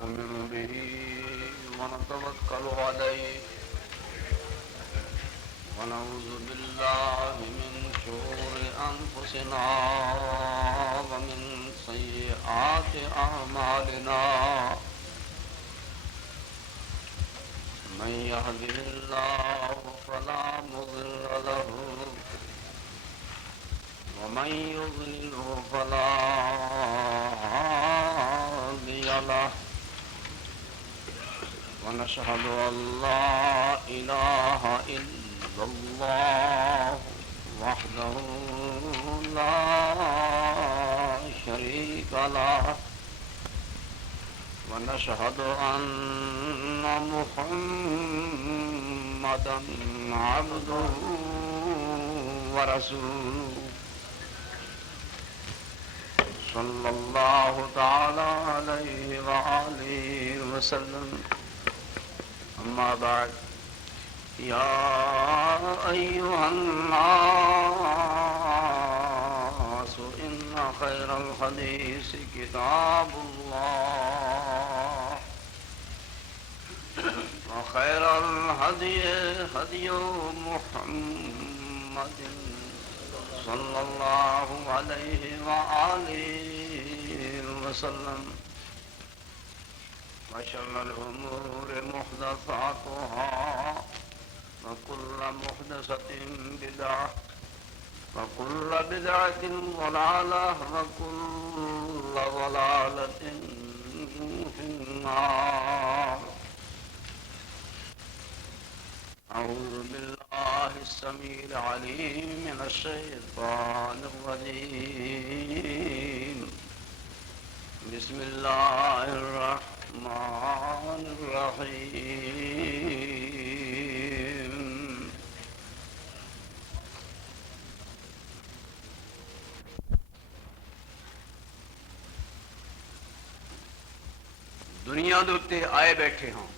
نؤمن به ونتوكل عليه ونعوذ بالله من شرور أنفسنا ومن سيئات أعمالنا من يهده الله فلا مضل له ومن يضلله فلا هادي له ونشهد أن لا إله إلا الله وحده لا شريك له ونشهد أن محمدا عبده ورسوله صلى الله تعالى عليه وآله وسلم أما بعد يا أيها الناس إن خير الحديث كتاب الله وخير الهدي هدي محمد صلى الله عليه وآله وسلم وشر الأمور محدثاتها وكل محدثة بدعة وكل بدعة ضلالة وكل ضلالة في النار. أعوذ بالله السميع العليم من الشيطان الرجيم. بسم الله الرحمن الرحيم. دنیا دے تے آئے بیٹھے ہوں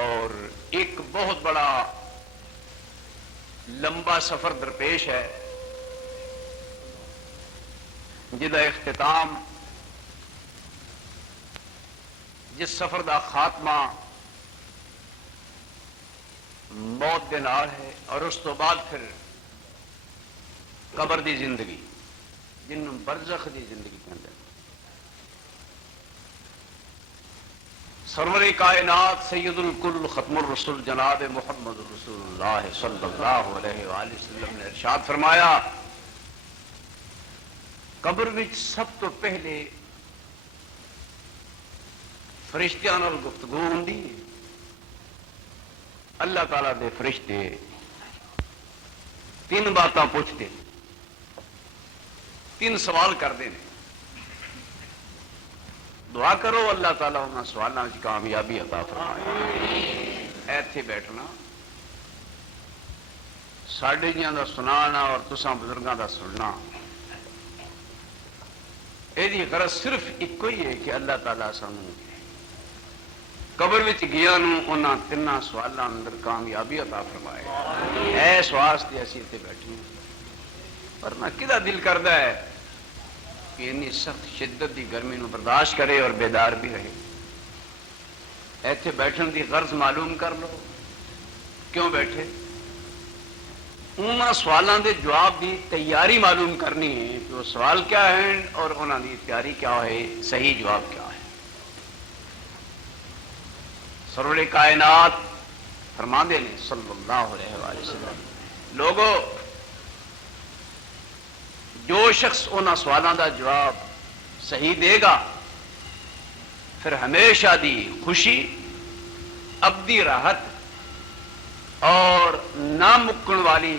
اور ایک بہت بڑا لمبا سفر درپیش ہے جدا اختتام جس سفر دا خاتمہ موت دے نال ہے اور اس تو بعد پھر قبر دی زندگی جنوں برزخ دی زندگی کہندے ہیں. سرور کائنات سید الکل ختم الرسول جناب محمد رسول اللہ صلی اللہ علیہ وآلہ وسلم نے ارشاد فرمایا قبر وچ سب تو پہلے فرشتیاں نال گفتگو ہوندی ہے. اللہ تعالیٰ دے فرشتے تین باتاں پوچھتے تین سوال کرتے ہیں. دعا کرو اللہ تعالیٰ انہاں سوالوں کی کامیابی عطا فرمائے. ایتھے بیٹھنا ساڈے جیاں دا سنانا اور تساں بزرگاں دا سننا یہ غرض صرف ایک ہی ہے کہ اللہ تعالیٰ سانوں قبر وچ گیا نوں انہاں تیناں سوالوں اندر کامیابی عطا فرمائے. ایس واسطے اسی اتنے بیٹھے ہیں. ورنہ کدا دل کردا ہے کہ انی سخت شدت دی گرمی نو برداشت کرے اور بیدار بھی رہے. ایتھے بیٹھن دی غرض معلوم کر لو کیوں بیٹھے. انہاں سوالاں دے جواب دی تیاری معلوم کرنی ہے کہ وہ سوال کیا ہیں اور انہاں دی تیاری کیا ہے, صحیح جواب کیا ہے. سرور کائنات فرماندے نے صلی اللہ علیہ وآلہ وسلم لوگوں جو شخص انہاں سوالاں دا جواب صحیح دے گا پھر ہمیشہ دی خوشی ابدی راحت اور نہ مکن والی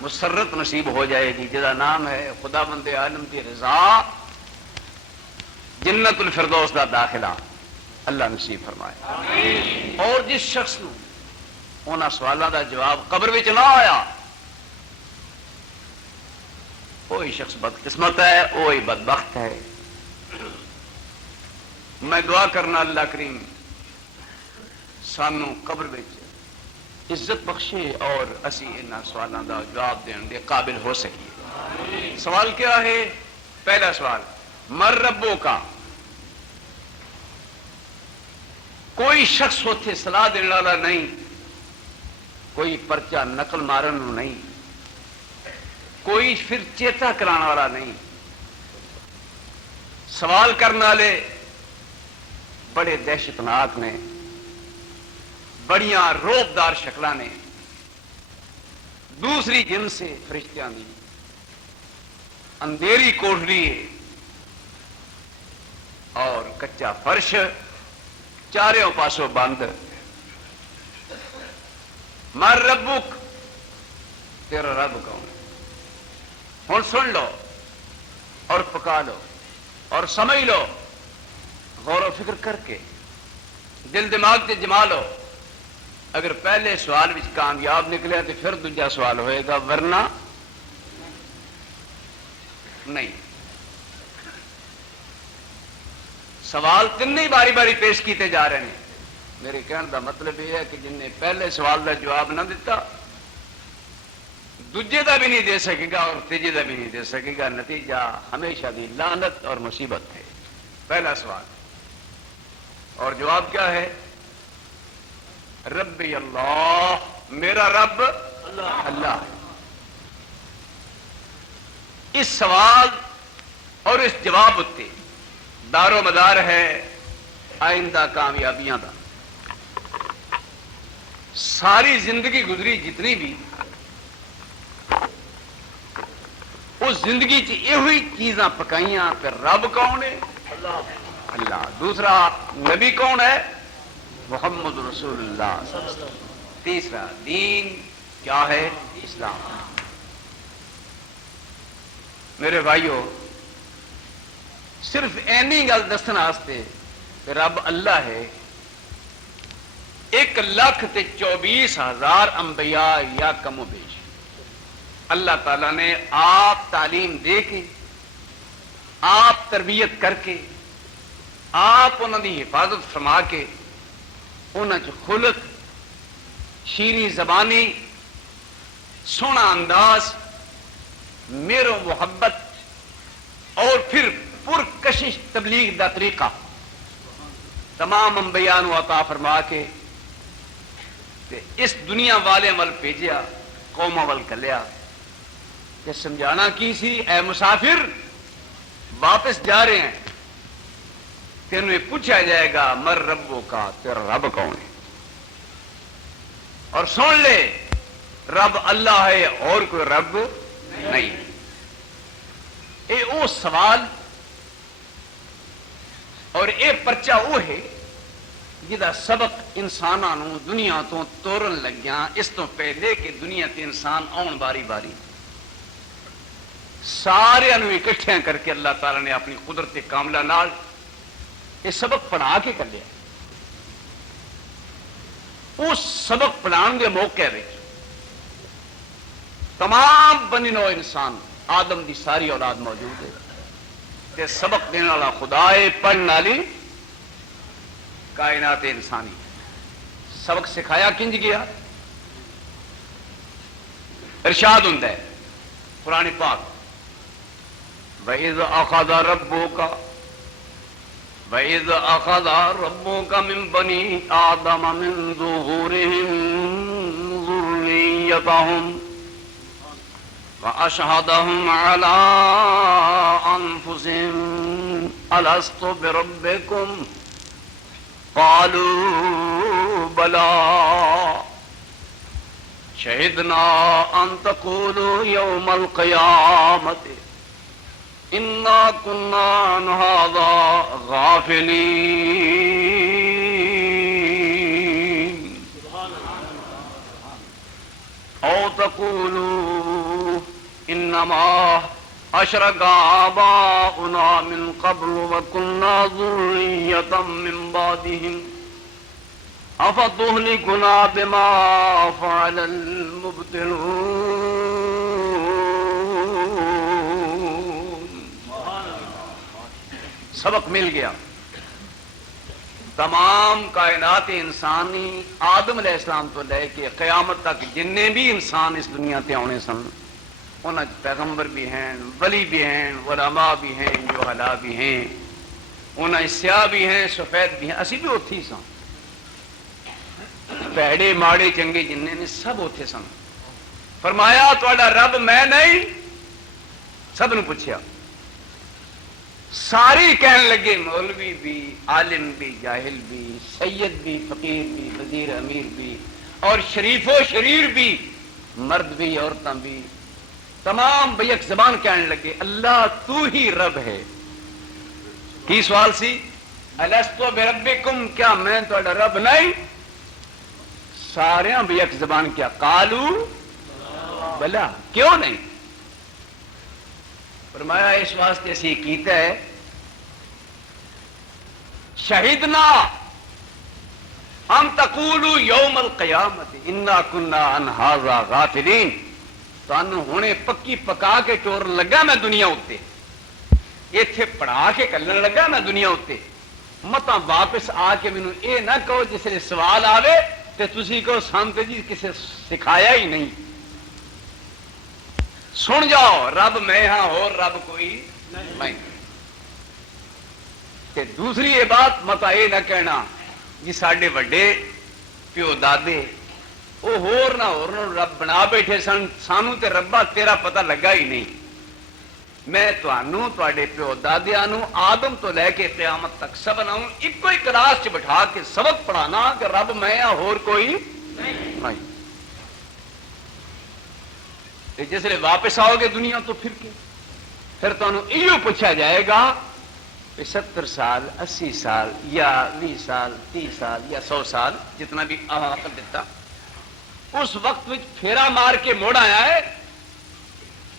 مسرت نصیب ہو جائے گی جدا نام ہے خدا بند عالم کی رضا جنت الفردوس دا داخلہ اللہ نصیب فرمائے. اور جس شخص نو انہاں سوالوں دا جواب قبر وچ نہ آیا وہی شخص بدقسمت ہے, وہی بدبخت ہے. میں دعا کرنا اللہ کریم سانو قبر وچ عزت بخشے اور اسی انہاں سوالوں دا جواب دین دے قابل ہو سکیے. سوال کیا ہے؟ پہلا سوال مر ربوں کا کوئی شخص ہوتے صلاح دینے والا نہیں، کوئی پرچہ نقل مارن نہیں، کوئی پھر چیتا کرانے والا نہیں. سوال کرنے والے بڑے دہشتناک نے، بڑیاں روبدار شکلاں نے، دوسری جن سے فرشتیاں دی اندھیری کوٹھڑی ہے اور کچا فرش، چاروں پاسوں بند. مر ربک، تیرا رب کون؟ ہوں سن لو اور پکا لو اور سمجھ لو، غور و فکر کر کے دل دماغ سے جما لو. اگر پہلے سوال وچ کامیاب نکلے تو پھر دوجا سوال ہوئے گا، ورنہ نہیں. سوال تین ہی باری باری پیش کیتے جا رہے ہیں. میرے کہنے کا مطلب یہ ہے کہ جن نے پہلے سوال کا جواب نہ دیتا، دوجے کا بھی نہیں دے سکے گا اور تیجے کا بھی نہیں دے سکے گا. نتیجہ ہمیشہ دی لعنت اور مصیبت ہے. پہلا سوال اور جواب کیا ہے؟ ربی اللہ، میرا رب اللہ. اس سوال اور اس جواب اتنے دار و مدار ہے آئندہ کامیابیاں دا. ساری زندگی گزری جتنی بھی، اس زندگی یہ ہوئی چیزاں پکائیاں. پھر رب کون ہے؟ اللہ. دوسرا نبی کون ہے؟ محمد رسول اللہ. تیسرا دین کیا ہے؟ اسلام. میرے بھائیو، صرف اینی گل دسن واسطے کہ رب اللہ ہے، 1,24,000 انبیاء یا کم و بیش اللہ تعالیٰ نے آپ تعلیم دے کے، آپ تربیت کر کے، آپ انہوں کی حفاظت فرما کے، انہوں چ خلق، شیریں زبانی، سونا انداز، میرو محبت اور پھر پرکشش تبلیغ دا طریقہ تمام انبیاء نو عطا فرما کے تے اس دنیا والے ول بھیجیا، قوماں ول کلیا کہ سمجھانا کی سی، اے مسافر واپس جا رہے ہیں، تینوں یہ پوچھا جائے گا مر ربوں کا، تیرا رب کون ہے؟ اور سن لے، رب اللہ ہے اور کوئی رب نہیں. اے او سوال اور اے پرچہ وہ ہے جہاں سبق انسانوں دنیا تو توڑن لگیا. اس تو پہلے کہ دنیا تے انسان آن باری باری سارے اکٹھے کر کے اللہ تعالیٰ نے اپنی قدرت کاملہ نال یہ سبق پڑھا کے کر لیا. اس سبق پڑھان کے موقع میں تمام بنی نو انسان آدم دی ساری اولاد موجود ہے تے سبق دینے والا خدا ہے، پڑھنے والی کائنات انسانی. سبق سکھایا کنج گیا؟ ارشاد ہوندا ہے قرآن پاک، وَإِذْ أَخَذَ رَبُّكَ مِنْ بَنِي آدَمَ مِنْ ظُهُورِهِمْ ذُرِّيَّتَهُمْ وَأَشْهَدَهُمْ عَلَىٰ أَنفُسِهِمْ أَلَسْتُ بِرَبِّكُمْ قَالُوا بَلَىٰ شَهِدْنَا أَن تَقُولُوا يَوْمَ الْقِيَامَةِ إِنَّا كُنَّا عَنْ هَٰذَا غَافِلِينَ أَوْ تَقُولُوا إِنَّمَا أَشْرَكَ آبَاؤُنَا مِن قَبْلُ وَكُنَّا ذُرِّيَّةً مِّن بَعْدِهِمْ أَفَتُهْلِكُنَا بِمَا فَعَلَ الْمُبْطِلُونَ. سبق مل گیا. تمام کائنات انسانی آدم علیہ السلام تو لے کے قیامت تک جننے بھی انسان اس دنیا تے آنے سن، انہاں پیغمبر بھی ہیں، ولی بھی ہیں، علماء بھی ہیں، جہلاء بھی ہیں، انہاں سیاہ بھی ہیں، سفید بھی ہیں، اسی بھی اتھی سن، پیڑے ماڑے چنگے جننے نے سب اتھے سن۔ فرمایا تہاڈا رب میں نہیں؟ سب نے پوچھا، ساری کہنے لگے مولوی بھی، عالم بھی، جاہل بھی، سید بھی، فقیر بھی، وزیر امیر بھی، اور شریف و شریر بھی، مرد بھی عورتیں بھی، تمام بیک زبان کہنے لگے اللہ تو ہی رب ہے۔ کی سوال سی؟ الستو بربکم، کیا میں تہاڈا رب نہیں؟ سارے بیک زبان کیا قالو بلا، کیوں نہیں؟ فرمایا اس واسطے اسی کیتا ہے شہدنا ہم تقولو یوم القیامت انا کنا عن ھذا غافلین، تانوں ہونے پکی پکا کے ٹورن لگا میں دنیا اتے، ایتھے پڑھا کے کلن لگا میں دنیا اتے، متا واپس آ کے مینوں اے نہ کہو جس نے سوال آوے تے تسی کہو سانتے جی کسے سکھایا ہی نہیں۔ سن جاؤ رب میں ہاں اور رب کوئی نہیں۔ تے دوسری یہ بات متا یہ نہ کہنا جی ساڈے وڈے پیو دادے وہ ہور نہ رب بنا بیٹھے سن، سانو تے ربا تیرا پتہ لگا ہی نہیں۔ میں تانوں تواڈے پیو دادیاں نوں آدم تو لے کے قیامت تک سب نوں ایک ہی کلاس چ بٹھا کے سبق پڑھانا کہ رب میں ہاں اور کوئی نہیں۔ جس لئے واپس آؤ گے دنیا تو پھر تمہیں یہ پوچھا جائے گا 70 سال 80 سال یا 20 سال 30 سال یا 100 سال جتنا بھی عقل دیتا، اس وقت میں پھیرا مار کے موڑ آیا ہے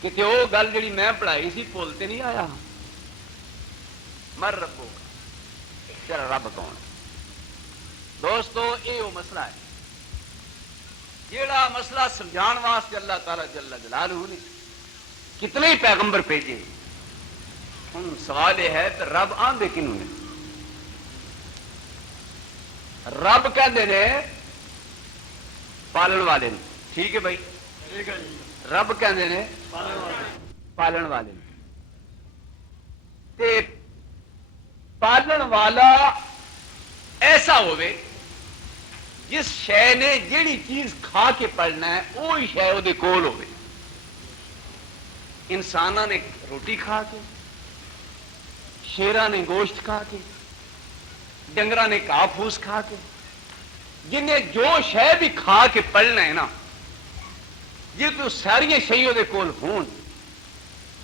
کہ وہ گل جڑی میں پڑھائی سی بولتے نہیں آیا مر ربو کا، تیرا رب کون؟ دوستو یہ وہ مسئلہ ہے جیڑا مسئلہ سمجھان واسطے اللہ تعالی جل جلالہ نے کتنے ہی پیغمبر بھیجے۔ ہن سوال یہ ہے تو رب آندے کنوں نے؟ رب کہندے نے پالن والے نے، ٹھیک ہے بھائی، رب کہندے نے پالن والے نے، تے پالن والا ایسا ہوئے جس شے نے جیڑی چیز کھا کے پڑنا ہے وہی شے وہ کول ہوئے۔ انساناں نے روٹی کھا کے، شیراں نے گوشت کھا کے، ڈنگراں نے گھاہ پھوس کھا کے، جنہیں جو شے بھی کھا کے پڑنا ہے نا، یہ تو ساری شیوں دے کول ہون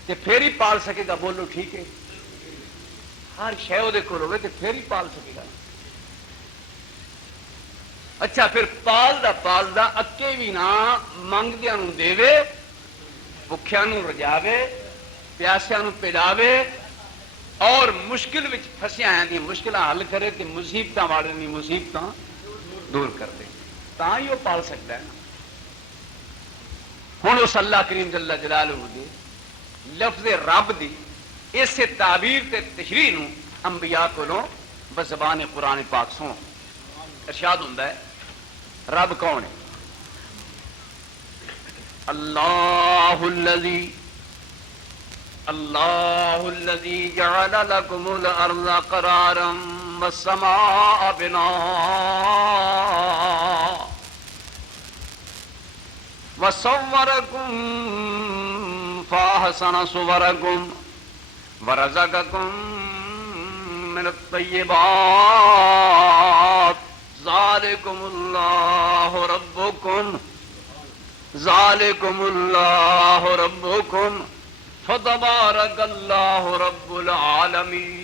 تے پھر ہی پال سکے گا۔ بولو ٹھیک ہے؟ ہر شے وہ کول ہوئے تے پھر ہی پال سکے گا۔ اچھا پھر پالدا اکے بھی نہ منگدیاں نوں دیوے، بھکھیاں نوں رجاوے، پیاسیاں نوں پلاوے، اور مشکل وچ پھسیاں ہیں دی مشکلاں حل کرے تے مصیبتاں والے دی مصیبتاں دور کر دے، تاں ہی وہ پال سکتا ہے نا۔ ہن اس اللہ کریم جل جلالہ دے لفظ رب دی اس تعبیر تے تشریح نوں انبیاء کولوں بزبان قرآن پاک سن ارشاد ہوندا ہے رب کون ہے؟ اللہ الذی جعل لکم الارض قرارا والسماء بناء وصورکم فاحسن صورکم ورزقکم من الطیبات ذالکم اللہ ربکم فتبارک اللہ رب العالمین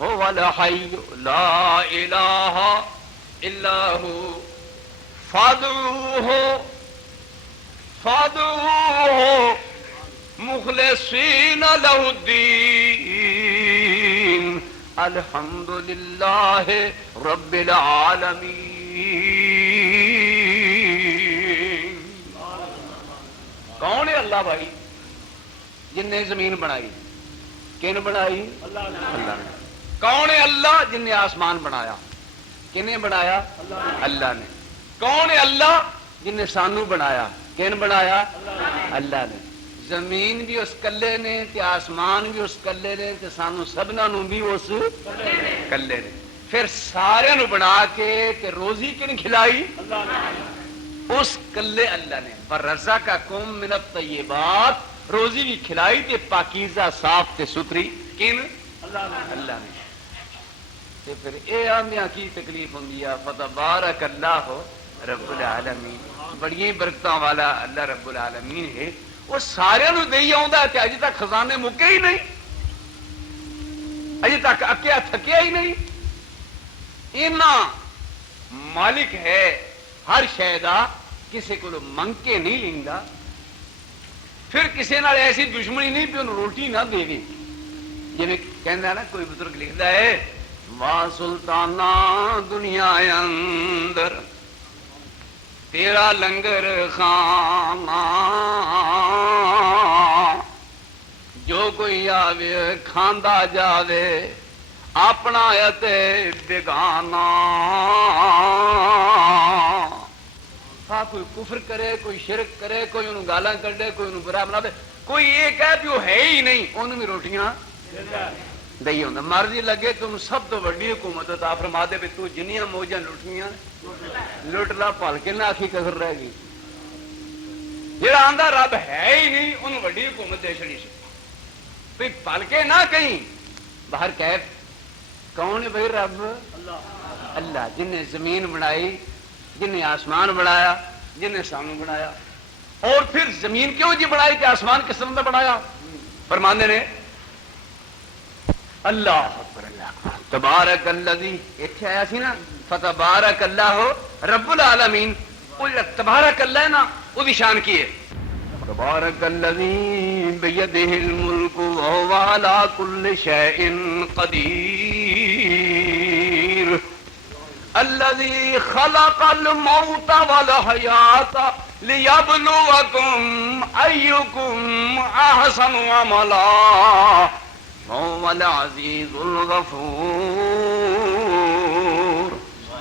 هو الحی لا الہ الا هو فادعوه مخلصین لہ الدین الحمد للہ رب العالمین۔ کون ہے اللہ بھائی؟ جن نے زمین بنائی، کن بنائی؟ اللہ نے۔ کون ہے اللہ؟ جن نے آسمان بنایا، کن نے بنایا؟ اللہ نے۔ کون ہے اللہ؟ جن نے سانو بنایا. کن بنایا؟ اللہ نے. زمین بھی اس کلے نے تے آسمان بھی اس کلے نے تے سانو سبنا نو بھی اس کلے نے. پھر سارے نو بنا کے تے روزی کن کھلائی؟ اللہ نے. اس کلے اللہ نے. وَرَزَقَكُم مِّنَ الطَّيِّبَاتِ روزی بھی کھلائی تے پاکیزہ صاف تے ستھری. کن؟ اللہ نے. تے پھر اے آندیاں کی تکلیف ہوندی ہے فَتَبَارَكَ اللَّهُ رب العالمین. بڑی برکتاں والا اللہ رب العالمین ہے. وہ سارے نو دئی آوندا ہے تے اجے تک خزانے مکے ہی نہیں, اجے تک اکیا تھکیا ہی نہیں. اینا مالک ہے ہر شے دا, کسی کو منگ کے نہیں لیندا. پھر کسی نال ایسی دشمنی نہیں پہ انہوں روٹی نہ دے دے. جی کہندا ہے نا کوئی بزرگ لکھدا ہے وا سلطانہ دنیا اندر تیرا لنگر خانہ, جو کوئی آوے کھاندا جاوے اپنا تے بیگانہ. کوئی کفر کرے, کوئی شرک کرے, کوئی انہوں گالاں کڈے, کوئی انہوں برا بنا دے, کوئی یہ کہے کہ وہ ہے ہی نہیں, انہوں بھی روٹیاں دئی ہوندا. مرضی لگے تم سب تو بڑی حکومت عطا فرما دے بھی تو جنیاں موجاں لٹنیاں لٹ لا, پل کے نہ آکھی کسر رہ گئی. جڑا آندا رب ہے ہی نہیں انہوں بڑی حکومت دے چھڑی سی. بھئی پل کے نہ کہیں باہر کہہ کون ہے بھائی رب؟ اللہ. جن نے زمین بنائی, جن نے آسمان بنایا, جن نے سانو بنایا. اور پھر زمین کیوں جی بنائی کہ آسمان کس طرح بنایا؟ فرماندے نے اللہ اکبر اللہ تبارک الذی. اتنے آیا سی نا فتبارک اللہ رب العالمین. تبارک اللہ نا وہ بھی شان کی ہے. تبارک الذی بیدہ الملک وہو علی کل شیء قدیر. الذي خلق الموت والحیات لیبلوکم ایکم احسن عملا وهو العزیز الغفور.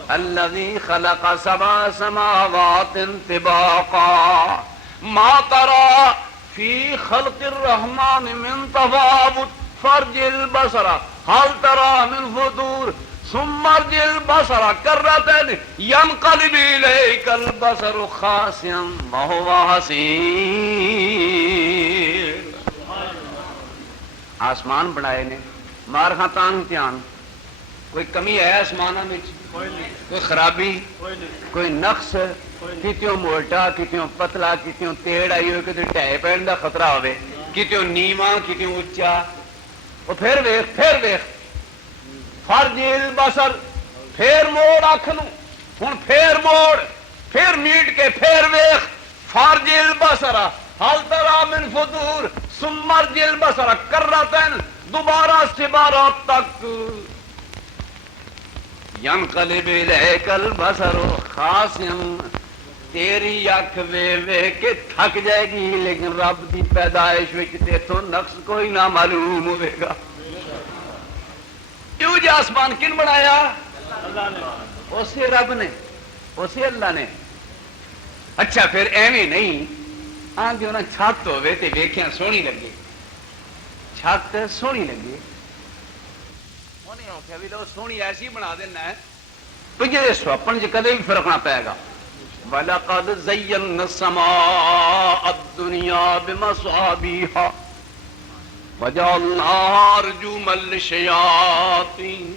الذي خلق سبع سماوات طباقا ما ترى في خلق الرحمن من تفاوت فارجع البصر هل ترى من فطور ثم ارجع البصر كرتين ينقلب اليك البصر خاسئا وهو حسير. آسمان بنائے نے مار خاطان امتحان. کوئی کمی ہے آسمان میں؟ کوئی خرابی, کوئی نقص, کتوں موٹا, کتوں پتلا, کتوں تیڑ آئی ہوئے, کتوں ٹہے پہن کا خطرہ ہوئے, کتوں نیواں, کتوں اچا. وہ پھر ویخ فرج البصر, پھر موڑ اکھ نو, ہن پھر موڑ, پھر میٹ کے پھر ویخ. فرج البصر هل ترى من فطور ثم ارجع البصر کرتين دوبارہ سبارات تک ينقلب اليك البصر خاسئا. تیری اکھ وے وے کے تھک جائے گی لیکن رب دی پیدائش وچ تیتھوں نقص کوئی نہ معلوم ہوئے گا. کیوں جی آسمان کن بنایا؟ اللہ نے. اسی رب نے, اسی اللہ نے. اچھا پھر ایویں نہیں آندھی انہیں چھت ہوئے تے ویکھیاں سونی لگے, چھت سونی لگے, انہیں آخیا بھی لو سونی ایسی بنا دینا ہے تو یہ سوپن چ کدے بھی فرق نہ پائے گا. وَلَقَدْ زَيَّنَّا السَّمَاءَ الدُّنْيَا بِمَصَابِيحَ وَجَعَلْنَاهَا رُجُومًا لِلشَّيَاطِينِ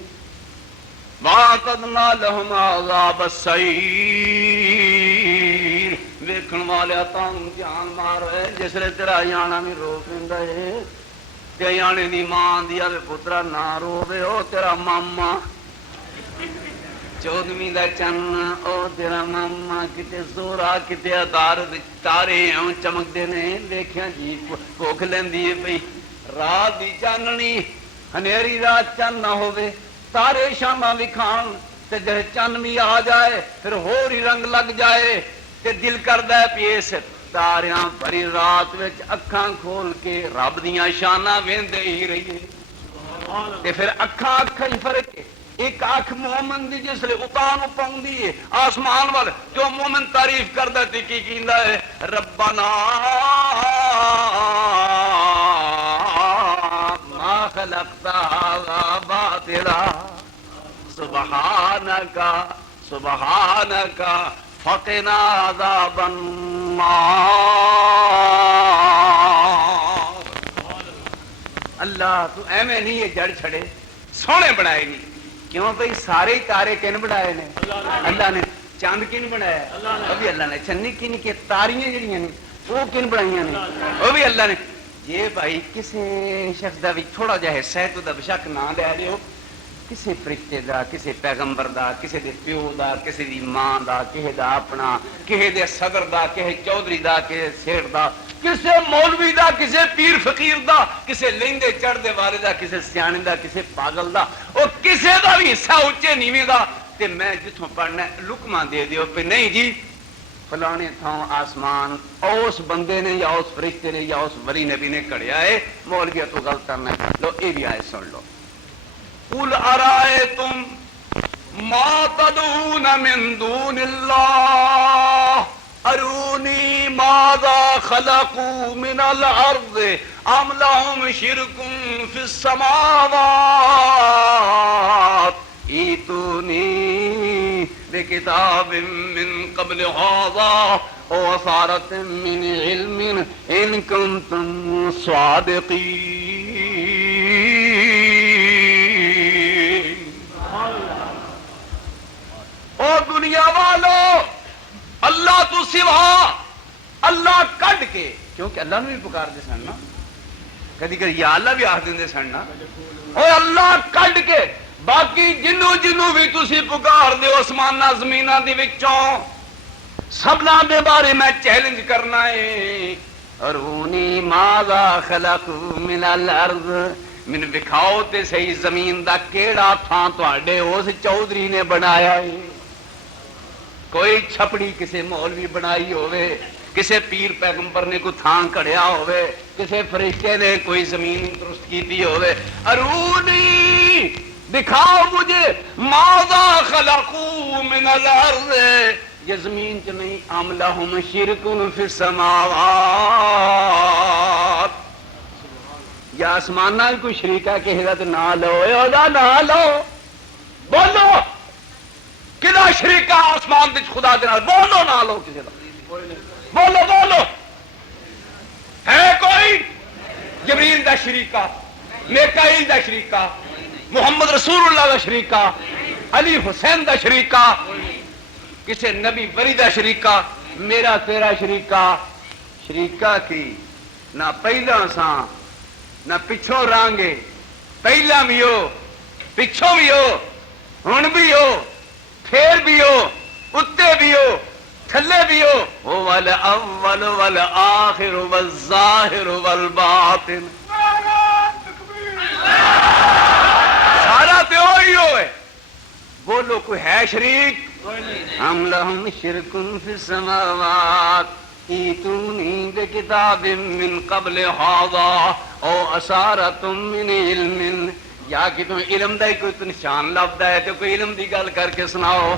وَأَعْتَدْنَا لَهُمْ عَذَابَ السَّعِيرِ. ویکھن والے تاں جان مار رہے جس لے تیرا یانا بھی رو پیندا ہے تے یانے دی ماں دی آوے پترا نہ روے او تیرا ماما. 14ویں دا چن او تیرا ماما کتے زورا کتے ادار تارے اوں چمکدے نے. دیکھیاں جی بھوک لیندی ہے پئی رات دی چاننی ہنیری رات چن نہ ہوے تارے شاماں وکھان تے جے چن بھی آ جائے پھر ہور ہی رنگ لگ جائے تے دل کردا ہے پیس تاریاں بھری رات وچ اکھاں کھول کے رب دیاں شاناں ویندے ہی رہیے. تے پھر اکھاں ہی فرق ہے ایک اکھ مومن دی جس لے اتان پاؤندی ہے آسمان وال جو مومن تعریف کردا تے کی کیندا ہے ربنا ما خلقت هذا باطلا سبحانك سبحانك فقنا عذاب النار اللہ تو ایویں نہیں ہے جڑ چھڑے سونے بنائے نہیں کیوں بھئی سارے تارے کن بنائے نے اللہ نے چاند کن بنایا ابھی اللہ نے چنی کن کے تاریاں جڑیاں نے وہ کن بنائیاں نے وہ بھی اللہ نے یہ بھائی کسی شخص دا بھی تھوڑا جہا حصہ ہے تو دا بشک نہ لے رہے ہو کسی فرشتے دا کسی پیغمبر دا کسی دے پیو دا کسی دی ماں دا کسی دا اپنا کسی دے صدر دا کسی چودھری دا کسی سیٹ دا کسی مولوی دا کسی پیر فقیر دا کسی لیندے چڑھ دے والے دا کسی سیانے دا کسی پاگل دا اور کسی دا بھی حصہ اچے نیویں دا تے میں جتوں پڑھنا لکمہ دے دیو پہ نہیں جی فلانے تھاؤں آسمان اس بندے نے یا اس فرشتے نے یا اس ولی نبی نے کڑیا ہے مولوی تو غلط کرنا ہے لو اے بھی آئے سن لو قل ارائیتم ما تدعون من دون اللہ ارونی ماذا خلقوا من الارض ام لهم شرک فی السماوات ایتونی بکتاب من قبل هذا او اثارت من علم ان کنتم صادقین او دنیا والو اللہ تو سوا اللہ کڈ کے کیونکہ اللہ نے بھی پکار دے سن نا کدی کدی یا اللہ بھی آخ دے سن نا او اللہ کڈ کے باقی جنوں جنوں بھی تسی پکار دے آسماناں زمیناں دے وچوں سبنا دے بارے میں چیلنج کرنا ہے ارونی ماذا خلقوا من الارض من دکھاؤ تے صحیح زمین دا کیڑا تھاں تواڈے اس چودھری نے بنایا ہے کوئی چھپڑی کسی مولوی بنائی ہوئے کسی پیر پیغمبر نے کوئی تھان کڑیا ہوئے کسی فرشتے نے کوئی زمین درست کیتی ہوئے ارونی دکھاؤ مجھے ماذا خلقوا من الارض یہ زمین چ نہیں ام لہم شرک فی السماوات یا آسمانہ کوئی شریک ہے کہے گا تو نہ لو نہ لو بولو کدا شریک ہے آسمان وچ خدا دے نال بولو نہ لو کسی دا بولو بولو ہے کوئی جبریل دا شریکہ میکائیل دا شریکہ محمد رسول اللہ دا شریکہ علی حسین دا شریکہ کسی نبی ولی دا شریکہ میرا تیرا شریکہ شریکہ کی نہ پہلا ساں نہ پچھوں رانگے پہلا بھی ہو پچھوں بھی ہو ہن بھی ہو پھر بھی ہو اتے بھی ہو تھلے بھی ہو هو الاول والآخر والظاہر والباطن سارا تو وہی ہوئے بولو کوئی ہے شریک ہم لہم شرک فی السماوات ایتونی بکتاب من قبل هذا او اثارت من علم یا کہ تم علم دا کوئی نشان لبدا ہے تو کوئی علم دی گل کر کے سناؤ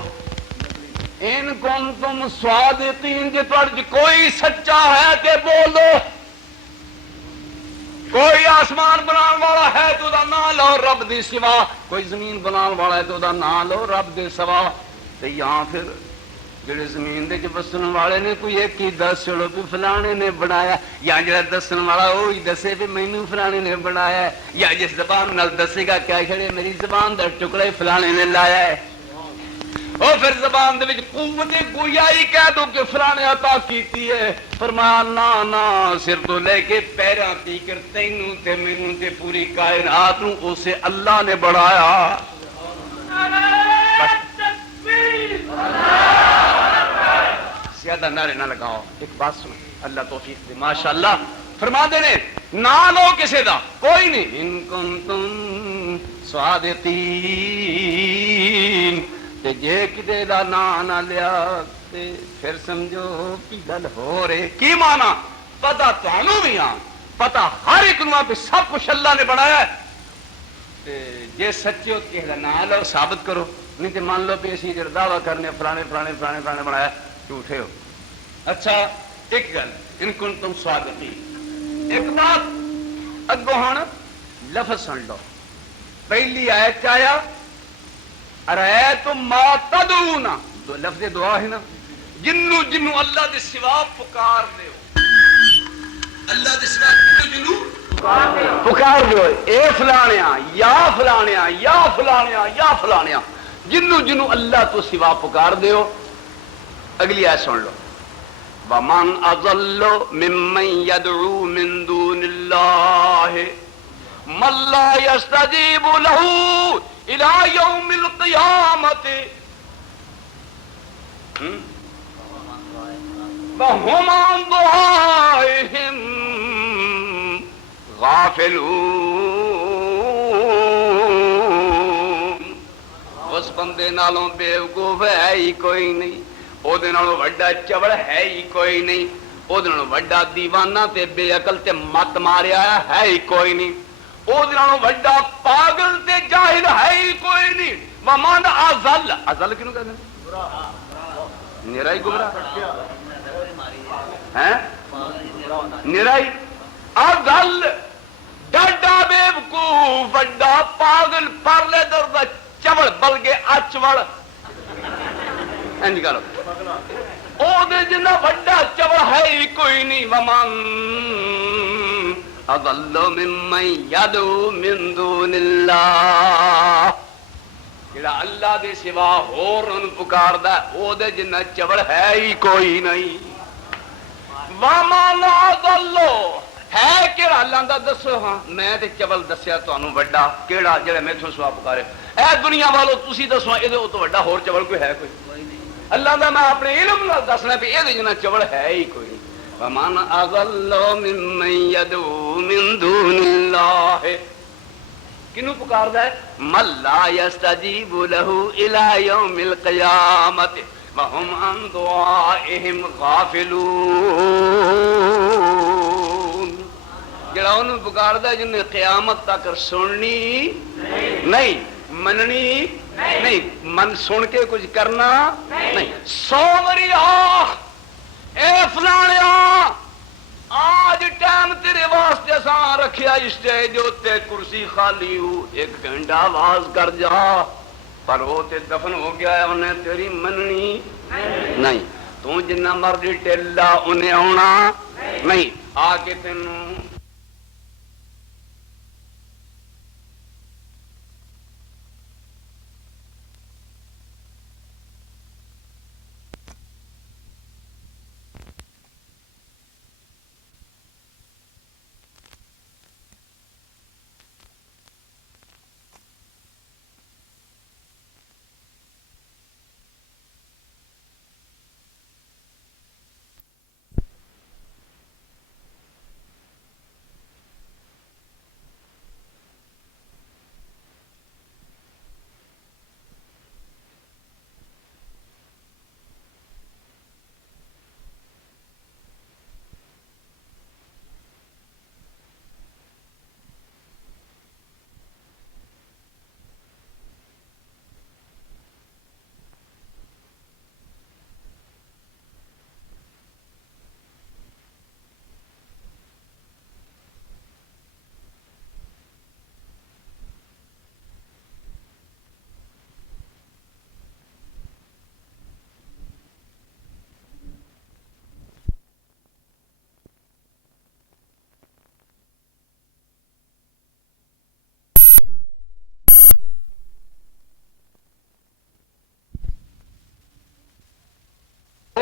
ان کنتم صادقین جے تواڈے کوئی سچا ہے کہ بولو کوئی آسمان بنان والا ہے تو دا نام لو رب دی سوا کوئی زمین بنان والا ہے تو دا نام لو رب دے سوا تے یہاں پھر جڑے زمین دے وسن والے نے کوئی ایک ہی دس چلو بھی فلانے نے بنایا یا جڑا دسن والا وہی دسے بھی مینوں فلانے نے بنایا ہے یا جس زبان نال دسے گا کیا کھڑے میری زبان دا ٹکڑا ہی فلانے نے لایا ہے اور پھر زبان دے وچ قوت گویائی کہہ دو کہ فلانے عطا کیتی ہے فرمایا نا نا سر تو لے کے پیراں تیکر تینوں تے مینوں تے پوری کائنات نوں اسے اللہ نے بڑھایا زیادہ نعرے نہ لگاؤ ایک بات سنو اللہ توفیق دے ماشاءاللہ فرما دے نے نہ لو کسے دا کوئی نہیں ان کنتم صادقین تے جے کدے دا نا نہ لیا تے پھر سمجھو کی گل ہو رہے کی مانا پتہ تانوں بھی ہاں پتہ ہر ایک نوں پہ سب کچھ اللہ نے بنایا ہے جے سچے ہو کسی کا نام لو ثابت کرو، نہیں تو مان لو بھی اسی جو دعویٰ کرنے فلانے فلانے فلانے فلانے بنایا، جھوٹے ہو۔ اچھا ایک گل، ان کو تم صادقین، ایک بات اگو ہوں لفظ سن لو، پہلی آیت کیا آیا ارأیتم ما تدعون، تو لفظ دعا ہے نا، جنوں جنوں اللہ دے سوا پکار دیو، اللہ دے سوا جنوں پکار دیو، اے فلانیاں یا فلانیاں یا فلانیاں یا فلانیاں، جنوں جنوں اللہ تو سوا پکار دیو۔ اگلی آیت سن لو، وَمَنْ أَضَلُّ مِمَّنْ يَدْعُو مِنْ دُونِ اللَّهِ مَنْ لَا يَسْتَجِيبُ لَهُ إِلَى يَوْمِ الْقِيَامَةِ وَهُمْ عَنْ دُعَائِهِمْ غَافِلُونَ۔ اس بندے نالوں بیوقوف ہے ہی کوئی نہیں، او دے نالوں وڈا چوڑ ہے ہی کوئی نہیں، او دے نالوں وڈا دیوانہ تے بے عقل تے مت ماریا ہے ہی کوئی نہیں، او دے نالوں وڈا پاگل تے جاہل ہے ہی کوئی نہیں۔ وَمَنْ أَضَلَّ، اضل کیوں کہتے ہیں؟ نرائی گمراہ ہیں، نرائی اضل، ڈاڈا بیوقوف وڈا پاگل پرلے درد چوڑ بلگے اچوڑ انج کرو، او دے جنہ وڈا چوڑ ہے ہی کوئی نہیں۔ وَمَنْ أَضَلُّ مِمَّنْ يَدْعُو مِنْ دُونِ اللَّهِ، جڑا اللہ دے سوا ہور ان پکاردا او دے جنہ چوڑ ہے ہی کوئی نہیں۔ وَمَنْ أَضَلُّ ہے کیڑا اللہ دا دسو، ہاں میں تے چول دسیا تانوں وڈا کیڑا جڑا میتھوں سوا پکارے، اے دنیا والو تسی دسو اے تو وڈا ہور چول کوئی ہے کوئی؟ اللہ دا میں اپنے علم نال دسنا پہ اے جنا چول ہے ہی کوئی نہیں۔ وَمَنْ أَضَلُّ مِمَّنْ يَدْعُو مِنْ دُونِ اللَّهِ، کنوں پکاردا ہے؟ مَن لَّا يَسْتَجِيبُ لَهُ إِلَى يَوْمِ الْقِيَامَةِ وَهُمْ عَنْ دُعَائِهِمْ غَافِلُونَ، جڑا انہوں پکاردا ہے جن نے قیامت تک سننی نہیں، مننی نہیں، من سن کے کچھ کرنا نہیں۔ سو وری آخ اے فلانیا آج ٹائم تیرے واسطے اساں رکھیا اسٹیج تے کرسی خالی ہو، ایک گھنٹہ آواز کر جا، پر وہ تے دفن ہو گیا ہے، انہیں تیری مننی نہیں، تو جنہ مرضی ٹیلا انہیں آنا نہیں، آ کے تینوں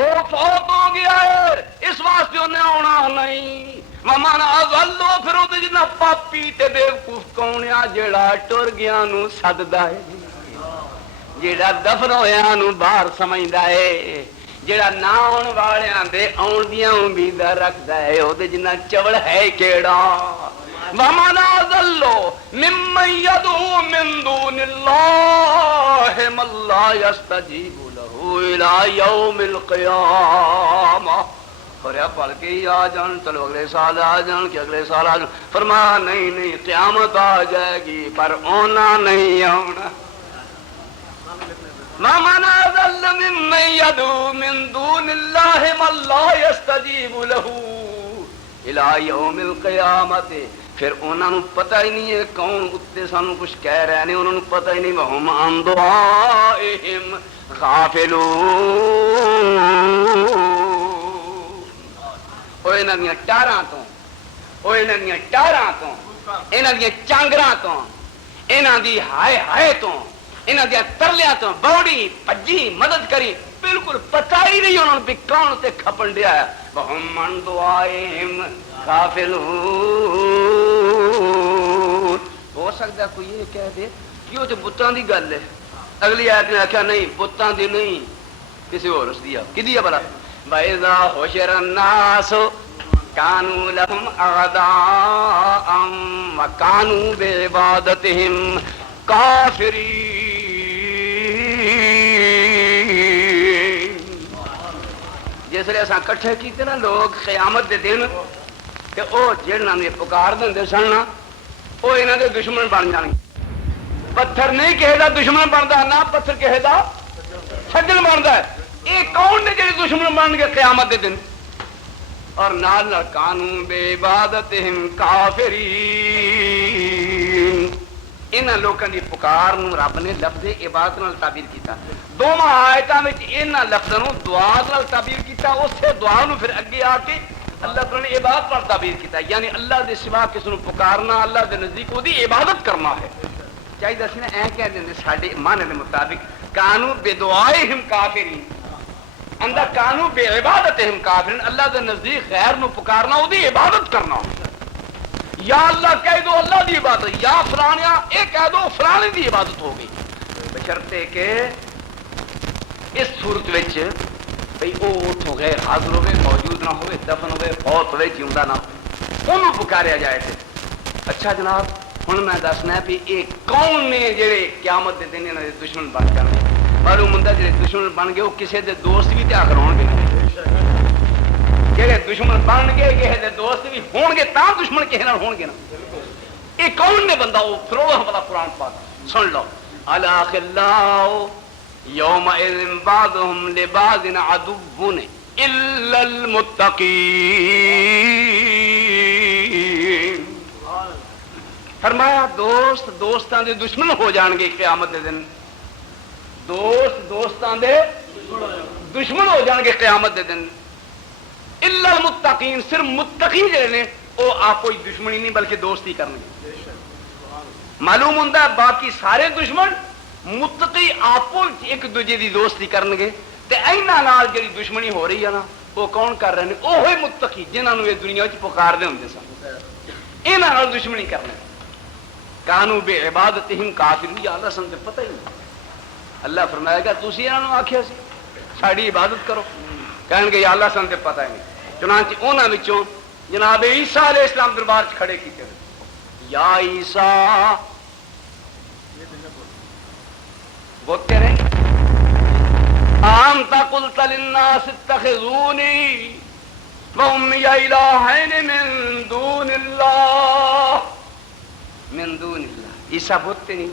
فوت ہو گیا ہے، اس واسطے انہیں آنا نہیں۔ وَمَنْ أَضَلُّ، پھر وہ جنہ پاپی تے بیوقوف کون آ جڑا ٹر گیا نو سددا ہے، جڑا دفن ہویا نو باہر سمجھدا ہے، جڑا نہ آن والیاں دے آن دیاں امیداں رکھدا ہے، او دے جنہ چوڑ ہے کیڑا۔ وَمَنْ أَضَلُّ مِمَّنْ يَدْعُو مِنْ دُونِ اللَّهِ مَنْ لَا يَسْتَجِيبُ إِلَى يَوْمِ الْقِيَامَةِ خوریا پڑھ کے ہی آ جان، چلو اگلے سال آ جان کہ اگلے سال آ جان. فرمایا نہیں نہیں، قیامت آ جائے گی پر آنا نہیں آنا. وَمَنْ أَضَلُّ مِمَّنْ يَدْعُو مِن دُونِ اللَّهِ مَن لَّا يَسْتَجِيبُ لَهُ إِلَىٰ يَوْمِ الْقِيَامَةِ. پھر انہوں نے پتہ ہی نہیں ہے کون اتنے سانو کچھ کہہ رہے ہیں، انہوں نے پتہ ہی نہیں. وَهُمْ عَن دُعَائِهِمْ غَافِلُونَ. وہ انہاں دیاں ٹاراں تو، وہ انہاں دیاں ٹاراں تو، انہاں دیاں چانگراں تو، انہاں دی ہائے ہائے تو، انہاں دیا ترلیاں تو بوڑی پجی مدد کری، بالکل پتہ ہی نہیں انہوں نے کون تے کھپن دیا ہے. وَهُمْ عَن دُعَائِهِمْ غَافِلُونَ. ہو سکتا ہے کوئی یہ کہہ دے کہ وہ تو بتاں دی گل ہے. اگلی آیت نے آخیا نہیں بتاں دی نہیں، کسی اور اس دیا کی دیا بلا. وَإِذَا حُشِرَ النَّاسُ كَانُوا لَهُمْ أَعْدَاءً وَكَانُوا بِعِبَادَتِهِمْ کافرین. جس لیے اصا کٹھے کیتے نا لوگ قیامت دے دن کہ وہ جنہاں نے پکار دے سن نا وہ انہاں دے دشمن بن جان گے. پتھر نہیں کہے دا دشمن بنتا، نہ پتھر کہے دا سجن بنتا ہے. یہ کون نے جڑے دشمن بن گئے قیامت دے دن؟ اور نال کانوں بے عبادتہم کافرین. انہاں لوکاں دی پکار نو رب نے لفظ عبادت نال تعبیر کیتا. دوواں آیتاں وچ انہاں لفظاں نو دعا نال تعبیر کیتا، اسی دعا نو پھر اگے آ کے اللہ تعالی نے عبادت نال تعبیر کیتا. یعنی اللہ دے سوا کس نو پکارنا، اللہ دے نزدیک اودی عبادت کرنا ہے. چاہیے دسنا اے کہہ دیندے ساڈے معنی دے مطابق کانوا بدعائہم کافرین، اندر کانوا بعبادتہم کافرین. اللہ دے نزدیک غیر نو پکارنا اودی عبادت کرنا. یا اللہ کہہ دو اللہ دی عبادت، یا فلانیا اے کہہ دو فلانے دی عبادت ہو گئی، بشرطے کہ اس صورت وچ بھئی او اٹھو غیر حاضر ہوئے، موجود نہ ہوئے، دفن ہوئے، فوت ہوئے، جیوندا نہ ہو، انہوں پکاریا جائے تھے. اچھا جناب ہن میں دسنا ہے بھی اے کون نے جڑے قیامت دے دن انہاں دے دشمن بن جانے. معلوم ہوندا جڑے دشمن بن گئے وہ کسے دے دوست بھی تے آخر ہون گے. جڑے دشمن بن گئے کسی دے دوست بھی ہون گے تاں دشمن کسے نال ہون گے نا. یہ کون نے بندہ وہ فروغ والا قرآن پاک سن لو. الا خلاء یومئذ بعضهم لبعض عدو الا المتقین. فرمایا دوست دوستاں دے دشمن ہو جان گے قیامت دے دن. دوست دوستاں دے دشمن ہو جان گے قیامت دے دن. الا المتقین، صرف متقی جڑے نے وہ آپ کوئی دشمنی نہیں بلکہ دوستی کریں گے. معلوم ہوتا ہے باقی سارے دشمن متقی آپ ایک دوجے دی دوستی کرن گے تے اینا نال جڑی دشمنی ہو رہی ہے نا وہ کون کر رہے ہیں؟ اوہی متقی جنہاں نوں یہ دنیا وچ پکار دے ہوندے سن، انہاں نال دشمنی کرنے. کانوا بعبادتہم کافرین. یا اللہ سن تے پتہ ہی نہیں. اللہ فرمائے گا تسی انہاں نوں آکھیا سی ساڈی عبادت کرو، کہن گے یا اللہ سن تے پتہ ہی نہیں. چنانچہ انہاں وچوں جناب عیسیٰ علیہ السلام دربار چ کھڑے کیتے ہیں. یا عیسیٰ بولتے رہے انت قلت للناس اتخذونی وامی الہین من دون اللہ. من دون اللہ عیسیٰ بولتے نہیں.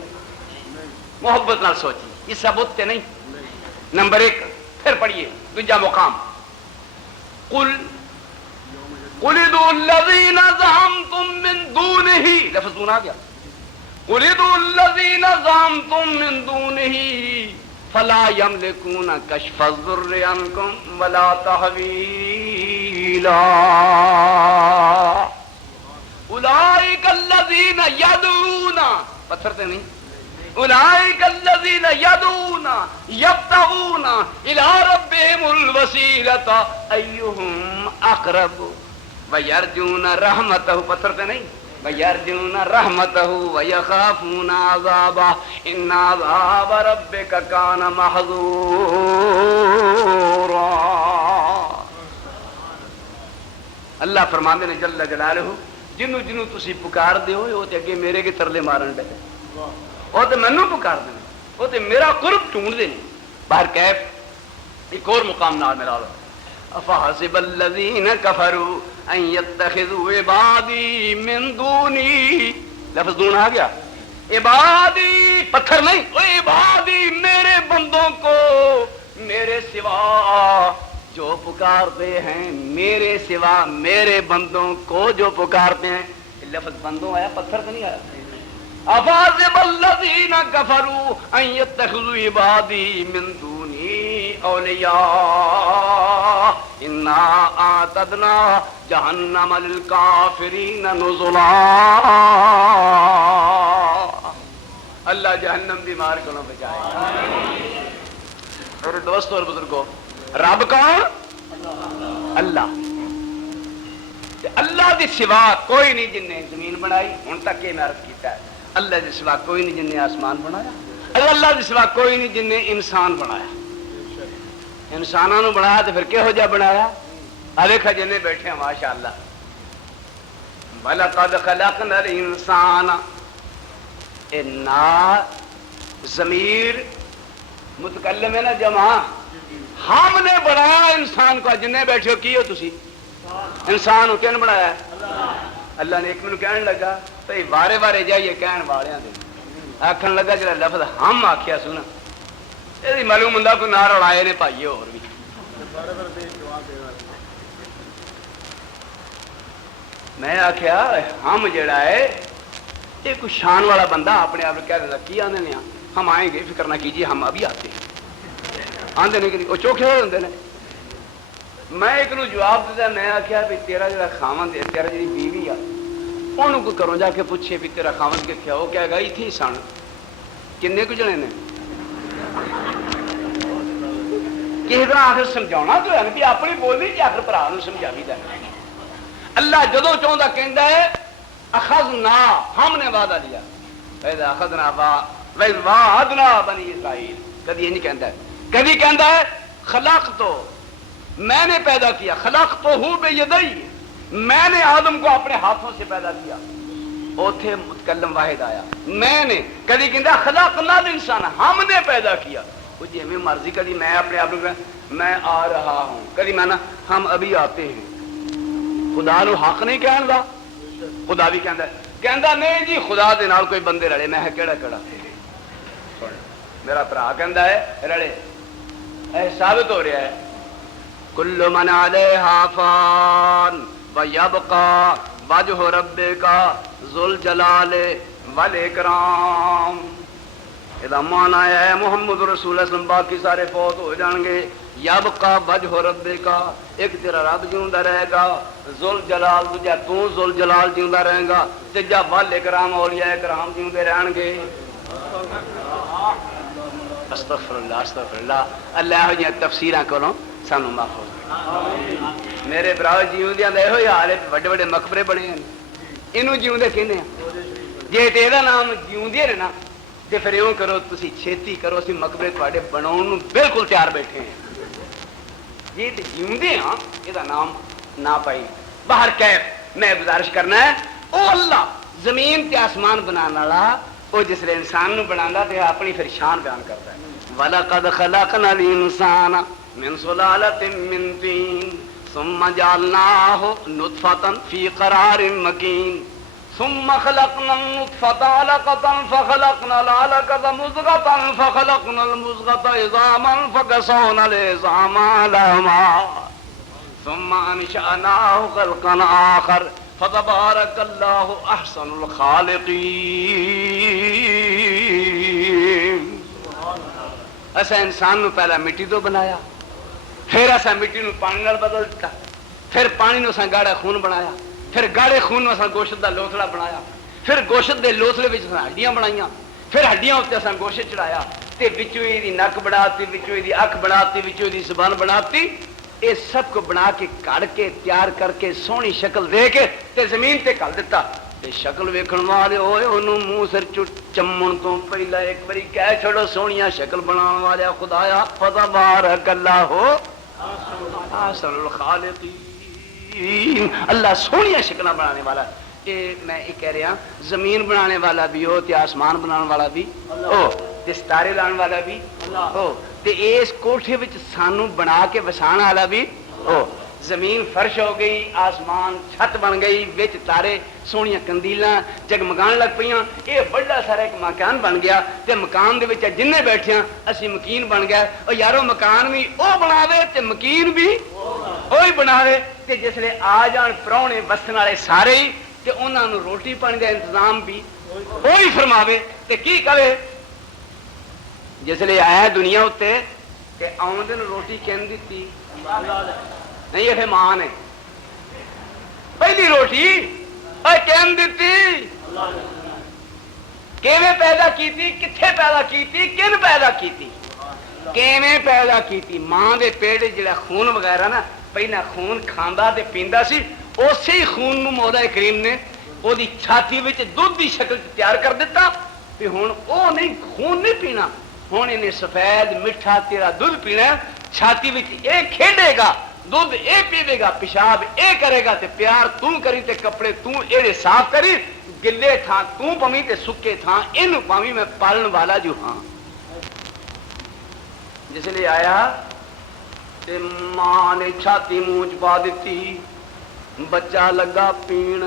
محبت نال سوچی عیسیٰ بولتے نہیں. نمبر ایک. پھر پڑھیے دوجا مقام. قل ادعوا الذین زعمتم من دونہ. لفظ دون آ گیا. قل ادعوا الذین زعمتم من دونہ فلا یملکون کشف الضر عنکم ولا تحویلا. اولئک الذین یدعون، پتھر تے نہیں، اولئک الذین یدعون یبتغون الی ربہم الوسیلۃ ایہم اقرب ویرجون رحمتہ. پتھر تے نہیں، ویرجون رحمتہ ویخافون عذابہ ان عذاب ربک کان محذورا. اللہ فرماندے نے جل جلالہ جنوں جنوں تسی پکار دے ہو تے اگے میرے کے ترلے مارن ڈے، وہ تے مینوں پکار دے، وہ تے میرا قرب ڈھونڈ دے. باہر کیف ایک اور مقام نال ملا لو. افحسب الذین کفروا ان یتخذوا عبادی من دونی، لفظ دون آ گیا، عبادی پتھر نہیں، عبادی میرے بندوں کو میرے سوا جو پکارتے ہیں، میرے سوا میرے بندوں کو جو پکارتے ہیں. لفظ بندوں آیا، پتھر تو نہیں آیا. افحسب الذین کفروا ان یتخذوا عبادی من دونی اولیاء انا اعتدنا جہنم للکافرین نزلا. اللہ جہنم بیمار کو نہ بچائے. میرے دوستوں اور بزرگوں، رب کون؟ اللہ. اللہ دی سوا کوئی نہیں جن نے زمین بنائی. ہن تک یہ میں عرض کیتا ہے، اللہ دی سوا کوئی نہیں جن نے آسمان بنایا، اللہ دی سوا کوئی نہیں جن نے انسان بنایا. انسانوں نے بنایا تو پھر کہو جا بنایا؟ دیکھا جن بیٹھے ہیں ماشاء اللہ. وَلَقَدْ خَلَقْنَا الْإِنسَانَ، نا ضمیر متکلم ہے نا جمع. ہم نے بنایا انسان کو. جن بیٹھے ہو کی ہو تسی؟ انسان ہو. کن بنایا؟ اللہ نے. ایک منٹ کہنے لگا تو وارے وارے جائیے کہن والوں دے آخر لگا جا لفظ ہم آخیا سنا یہ معلوم ہوں کوئی نہ رڑائے نے پائیے. اور بھی میں آخیا ہم جڑا ہے یہ کوئی شان والا بندہ اپنے آپ کہہ دینا کی آدھے ہیں ہم آئیں گے فکر نہ کیجیے ہم ابھی آتے ہیں. آدھے نہیں کہ وہ چوکھے ہوئے ہوں نے. میں ایک نو جواب دیتا، میں آخیا بھی تیرا جڑا خاوند ہے، تیرا جی بیوی آ، انہوں کو کروں جا کے پوچھے بھی تیرا خاوند کتنے؟ وہ کہے گا اتنے ہی سن. کنے کو جنے نے کسی طرح آخر سمجھاؤنا تو ہے بھی اپنی بولنی جی آخر برا سمجھا بھی دینا. اللہ جدو چاہتا کہندا ہے اخذنا، ہم نے وعدہ لیا. اخذنا وعدنا بنی اسرائیل. کدی یہ نہیں کہندا ہے. کدی کہندا ہے خلق تو میں نے پیدا کیا، خلق تو ہوں بے یدئی، میں نے آدم کو اپنے ہاتھوں سے پیدا کیا. اوتھے متکلم واحد آیا میں نے. کدی کہندا خلقنا الانسان، ہم نے پیدا کیا. وہ جی میں مرضی. کدی میں اپنے آپ کو میں آ رہا ہوں، کدی میں نا ہم ابھی آتے ہیں. خدا نو حق نہیں کہن دا. خدا بھی کہندا نہیں جی خدا دے نال کوئی بندے رلے. میں کہڑا کہڑا میرا بھرا کہندا ہے رلے. اے ثابت ہو رہا ہے کل من علیہا فان ویبقا وجہ ربک ذو الجلال والاکرام. یہ مانا ہے محمد رسول اللہ صلی اللہ علیہ وسلم باقی سارے فوت ہو جان گے. یبقا وجہ ربک، ایک تیرا رب جیوندا رہے گا، ذل جلال دوجا تو ذل جلال جیوندا رہے گا، تیجا ول اکرام اولیاء کرام جیوندے رہن گے. استغفر اللہ استغفر اللہ. اللہ جی تفسیراں کرو سانو محفوظ. میرے برا جیوندیاں دا ایہو حال ہے، بڑے بڑے مقبرے بنے ہیں اینوں جیوندے کہندے ہیں. جے تیرا نام جیوندے رہنا تے پھر ایوں کرو تسی چھیتی کرو اسی مقبرے تواڈے بناون نوں بالکل تیار بیٹھے ہیں. یہ تو جیوندے ہاں یہ نام نہ پائی. باہر کیف میں گزارش کرنا ہے او اللہ زمین تے آسمان بنانے والا وہ جس نے انسان نو بنانا تے اپنی پھر شان بیان کرتا ہے. وَلَقَدْ خَلَقْنَا الْإِنسَانَ مِنْ صُلَالَةٍ مِّن طِينٍ ثُمَّ جَعَلْنَاهُ نُطْفَةً فِي قَرَارٍ مَّكِينٍ ثُمَّ خَلَقْنَا النُّطْفَةَ عَلَقَةً فَخَلَقْنَا الْعَلَقَةَ مُضْغَةً فَخَلَقْنَا الْمُضْغَةَ عِظَامًا فَكَسَوْنَا الْعِظَامَ لَحْمًا ثُمَّ أَنشَأْنَاهُ خَلْقًا آخَرَ فَتَبَارَكَ اللَّهُ أَحْسَنُ الْخَالِقِينَ. ایسا انسان نو پہلا مٹی تو بنایا، پھر ایسا مٹی نو پانی نال بدل دیتا، پھر پانی نو اساں گاڑا خون بنایا، پھر گاڑے خون نو اساں گوشت دا لوتھڑا بنایا، پھر گوشت دے لوتھڑے وچ اساں ہڈیاں بنائیاں، پھر ہڈیاں تے اساں گوشت چڑھایا تے وچوں دی نک بناتی، وچوں دی اکھ بناتی، وچوں دی زبان بناتی. یہ سب کو بنا کے کڑ کے تیار کر کے سونی شکل دے کے تے زمین تے کل دیتا. تے شکل ویکھن والے ہوئے انہوں منہ سر چمن تو پہلا ایک باری کہہ چھوڑو سونیاں شکل بنان والے خدایا فتبارک اللہ احسن الخالقین. اللہ سونیاں شکلیں بنانے والا. یہ میں یہ کہہ رہا زمین بنانے والا بھی ہو تے آسمان بنانے والا بھی ہو تے ستارے لانے والا بھی ہو تے اس کوٹھے وچ سانو بنا کے وسان والا بھی زمین فرش ہو گئی، آسمان چھت بن گئی، وچ تارے سونیاں کندیلاں جگمگان لگ پیاں، یہ بڑا سارا ایک مکان بن گیا تے مکان دے وچ جننے بیٹھے ہاں اسی مکین بن گیا۔ او یارو مکان بھی او بناوے تے مکین بھی وہی بناوے تے جسلے آ جان پراؤنے وسن والے سارے ہی تے انہاں نوں روٹی پانی دا انتظام بھی وہی فرماوے تے کی کرے جسلے آیا دنیا اتے کہ آمد روٹی کہن دیتی نہیں، یہ ماں نے پہلی روٹی کہن دیتی کیویں پیدا کیتی، کتھے پیدا کیتی، کن پیدا کیتی، کیویں پیدا کیتی۔ ماں دے پیٹ جڑا خون وغیرہ نا پہلا خون کھاندا تے پیندا سی، اسی خون نو مولا کریم نے او دی چھاتی وچ دودھ دی شکل تیار کر دیتا تے ہن او نہیں خون نہیں پینا، ہن انہیں سفید میٹھا تیرا دودھ پینا، چھاتی وچ اے کھیڈے گا، دودھ اے پیوے گا، پیشاب اے کرے گا تے پیار تو کری تے کپڑے تو اے صاف کری، گلے تھاں تو پویں تے سکے تھاں اینو پاویں، میں پالن والا جو ہاں۔ جس لیے آیا تے ماں نے چھاتی منہ چ پا دیتی، بچہ لگا پین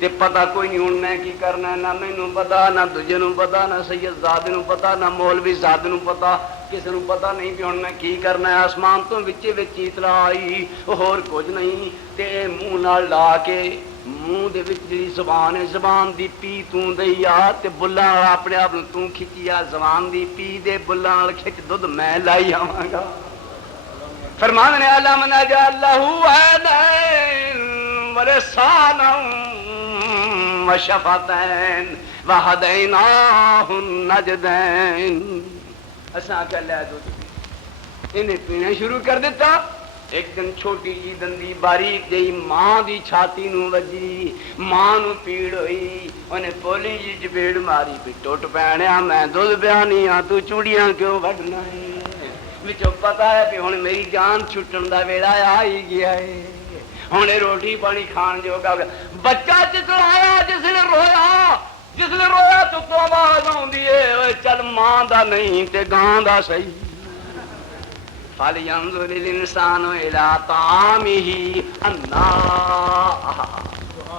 تے پتہ کوئی نہیں ہن میں کی کرنا، نہ مینوں پتا، نہ دوجے نوں پتا، نہ سید زادے نوں پتا، نہ مولوی زادے نوں پتا، کسی نوں پتا نہیں کہ ہن میں کی کرنا ہے۔ آسمان تو وچے وچ اطلاع آئی ہور کچھ نہیں تے منہ نال لا کے منہ دے وچ جڑی زبان ہے زبان دی پی توں دئی آ تے بلاں اپنے آپ نوں توں کھچی آ، زبان دی پی دے بلاں نال کھچ دودھ میں لائی آواں گا۔ فرمان نے علم نجعل لہ عینین ولسانا وشفتین وہدیناہ النجدین۔ اساں کہ لے دودھ پی، انہیں پینا شروع کر دیتا۔ ایک دن چھوٹی جی دندی باریک جی ماں دی چھاتی نو وجی، ماں نو پیڑ ہوئی، انہیں پولی جی چپیڑ ماری بھی ٹوٹ پینیا، میں دودھ پیانی ہاں تو چوڑیاں کیوں وڈنا ہے؟ وچوں پتا ہے کہ ہن میری جان چھٹن دا ویلا آ ہی گیا ہے، ہن روٹی پانی کھان جوگا ہو گیا۔ بچہ چچڑایا جس نے رویا، جس نے رویا تو آواز آندی ہے چل ماں دا نہیں تے گاں دا صحیح۔ فَلْيَنظُرِ الْإِنسَانُ إِلَىٰ طَعَامِهِ أَنَّا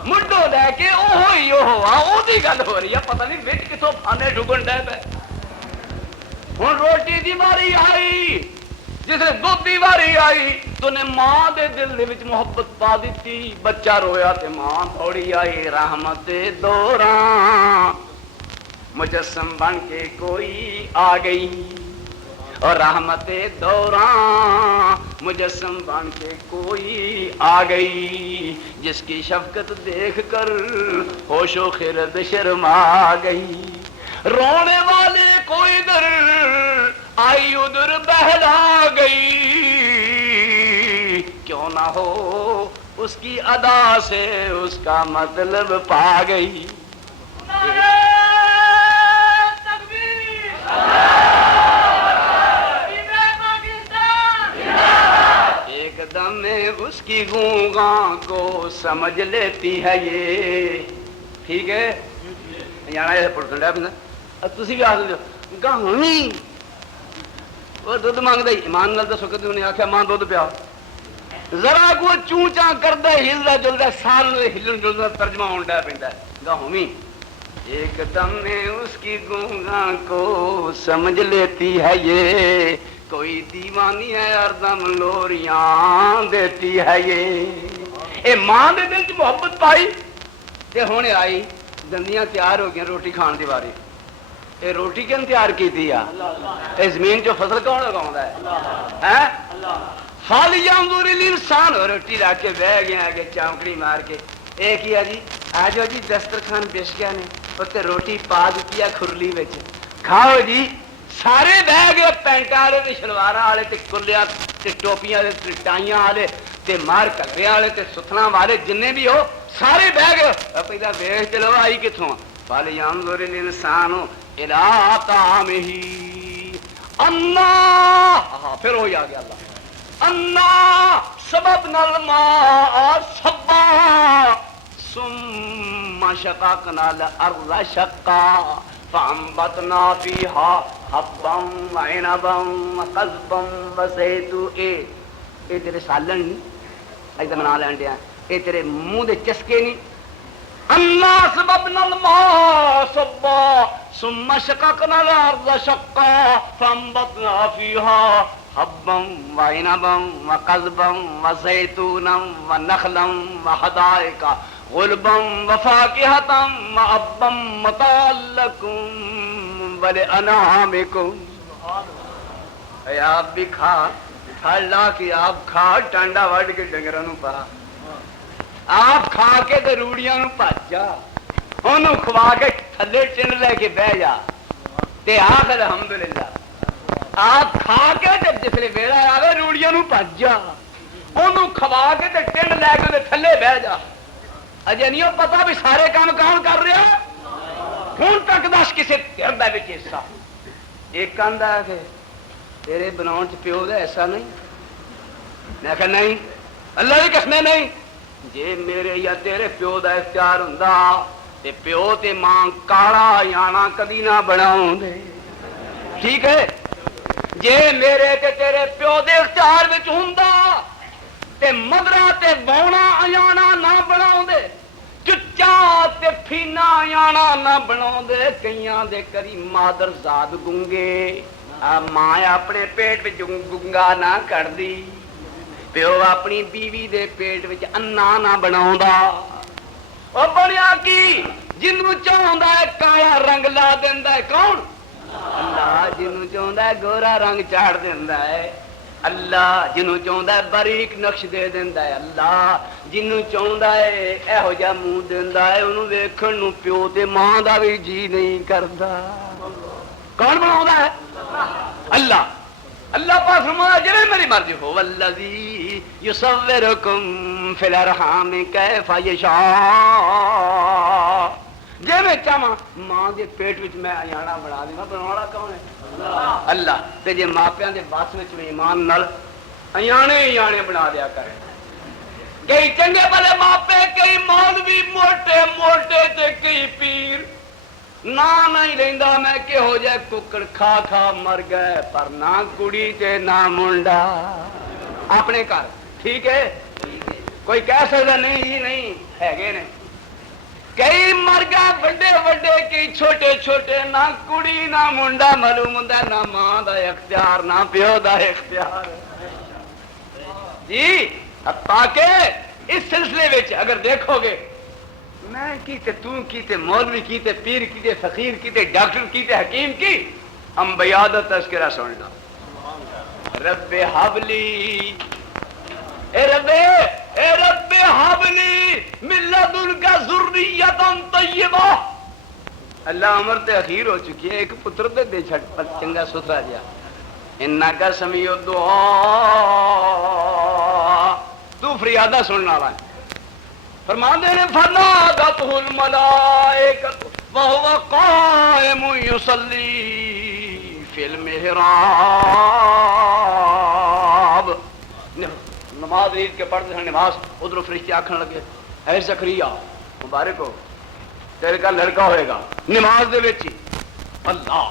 مڈو لے کے اوہی او دی گل ہو رہی ہے، پتہ نہیں وچ کتھوں پھانے ڈگن ڈے پے۔ ہن روٹی دی واری آئی، جس نے دودھ دی واری آئی تو نے ماں دے دل دے وچ محبت پا دیتی، بچہ رویا تے ماں دوڑی آئی، رحمت دوراں مجسم بن کے کوئی آ گئی، اور رحمت دوراں مجسم بن کے کوئی آ گئی، جس کی شفقت دیکھ کر ہوش و خرد شرما گئی۔ رونے والے کوئی ادھر آئی ادھر بہلا گئی، کیوں نہ ہو اس کی ادا سے اس کا مطلب پا گئی۔ ایک دم میں اس کی گونگاں کو سمجھ لیتی ہے یہ، ٹھیک ہے جانا یہ پڑھتا تھی بھی آ سکتے ہو گاہنی وہ دودھ مانگتا ایمان نال دسو کدی انہیں آخیا ماں دودھ پیا، ذرا کو چوں چاں کرتا ہلدا جلدا سال ہلن جلدا ترجمہ ہون ڈا پیندا گاہویں۔ ایک دم میں اس کی گونگاں کو سمجھ لیتی ہے یہ، کوئی دیوانی ہے ہر دم لوریاں دیتی ہے یہ۔ اے ماں دے دل چ محبت پائی تے ہونے آئی دندیاں تیار ہو گیا روٹی کھان دی واری۔ اے روٹی کن تیار کیتی آ؟ اے زمین چو فصل کون اگاوندا ہے؟ فَلْيَنظُرِ الْإِنسَانُ، روٹی لا کے بہ گیا کہ چامکڑی مار کے اے کیا جی آ جاؤ جی دسترخوان پیش کیا نے اتنے روٹی پا دیتی ہے کھرلی وچ، کھاؤ جی۔ سارے بہ گئے پینٹاں والے تے شلواراں والے تے کلیاں تے ٹوپیاں تے ٹائیاں والے تے مار کگڑیاں والے تے ستھنا والے جننے بھی ہو سارے بہ گئے۔ پہلا ویکھ چلو آئی کتھوں؟ فَلْيَنظُرِ الْإِنسَانُ إِلَىٰ طَعَامِهِ أَنَّا، پھر وہی آ گیا اللہ، أَنَّا سَبَبْنَا الْمَاءَ صَبًّا ثُمَّ شَقَقْنَا الْأَرْضَ شَقًّا فَأَنبَتْنَا فِيهَا حَبًّا وَعِنَبًا وَقَضْبًا وَزَيْتُونًا۔ اے تیرے سالن ایسا بنا لین دیا یہ تیرے منہ دے چسکے نہیں انا سببنا الماء صبا ثم شققنا الارض شقا فانبتنا فيها حبا وعنبا وقضبا وزيتونا ونخلا وحدائق غلبا وفاكهة وأبا متاعا لكم ولأنعامكم. اے آپ بھی کھا پھڑ لا کے آپ کھا ٹانڈا وڈ کے ڈنگراں نوں پا آپ کھا کے تے روڑیاں نوں بھج جا اونوں کھوا کے تھلے چن لے کے بہ جا تے آکھ الحمدللہ. آپ کھا کے جب جسلے ویلا آوے روڑیاں نوں بھج جا اونوں کھوا کے تے ٹنڈ لے کے تے تھلے بہ جا. اجے نہیں پتا بھی سارے کام کون کر رہا ہوں تک دس کسے تیردا وچ حصہ. ایک آندا ہے کہ تیرے بناؤ چ پیو دا ایسا نہیں. میں کہ نہیں اللہ کی قسم نہیں. جے میرے یا تیرے پیو دا اختیار ہوندا تے پیو تے ماں کالا یانا کدی نہ بناؤں دے. ٹھیک ہے جے میرے تے تیرے پیو دے اختیار وچ ہوندا تے مدرا تے بونا ایانا نہ بناؤں دے چچا تے پھینا ایانا نہ بناؤں دے. کئیاں دے کری مادر زاد گنگے ماں اپنے پیٹ وچ گنگا نہ کر دی پیو اپنی بیوی دے پیٹ وچ انا نہ بناوندا. او بنیا کی جنوں چاہندا ہے کالا رنگ لا دیندا ہے کون؟ اللہ. جنوں چاہندا ہے گورا رنگ چاڑ دیندا ہے اللہ. جنوں چاہندا ہے باریک نقش دے دیندا ہے اللہ. جنوں چاہندا ہے ایہو جا منہ دیندا ہے اونوں ویکھن نوں پیو تے ماں دا وی جی نہیں کردا. کون بناوندا ہے؟ اللہ. اللہ پاک فرمایا جویں میری مرضی ہو والذی یصورکم فی الارحام کیف یشاء. جے میں چاہواں ماں دے پیٹ وچ میں ایانا بنا دیواں بناਉਣ والا کون ہے؟ اللہ. تے جے ماپیاں دے بس وچ ایمان نال ایانے بنا دیا کرے. کئی چنگے بھلے ماپے کئی مولوی موٹے موٹے تے کئی پیر نہ نہیں لیندا میں کہ ہو جائے ککڑ کھا کھا مر گئے پر نہ کڑی تے نہ منڈا اپنے گھر. ٹھیک ہے کوئی کہہ سکتا نہیں جی نہیں ہے نے. کئی مر گئے بڑے بڑے کئی چھوٹے چھوٹے نہ کڑی نہ منڈا معلوم ہوندا نہ ماں دا اختیار نہ پیو دا اختیار جی. تاکہ اس سلسلے وچ اگر دیکھو گے میں کیتے تو کیتے مولوی کیتے پیر کیتے فقیر کیتے ڈاکٹر کیتے حکیم کی انبیاء دا تذکرہ سن لو. رب حبلی اے رب حبلی من لدنک ذریۃ طیبہ. اللہ عمر تے اخیر ہو چکی ہے ایک پتر تے دے چھٹ پر چنگا ستھرا جا. انک سمیع الدعاء تو فریادہ سننے والا ہے. فرماندے نے فنادتہ الملائکۃ وہو قائم یصلی فی المحراب. نماز عید کے پڑھتے ہیں نماز ادھر فرشتے آکھنے لگے اے زکریا مبارک ہو تیرے کا لڑکا ہوئے گا نماز دے وچ. اللہ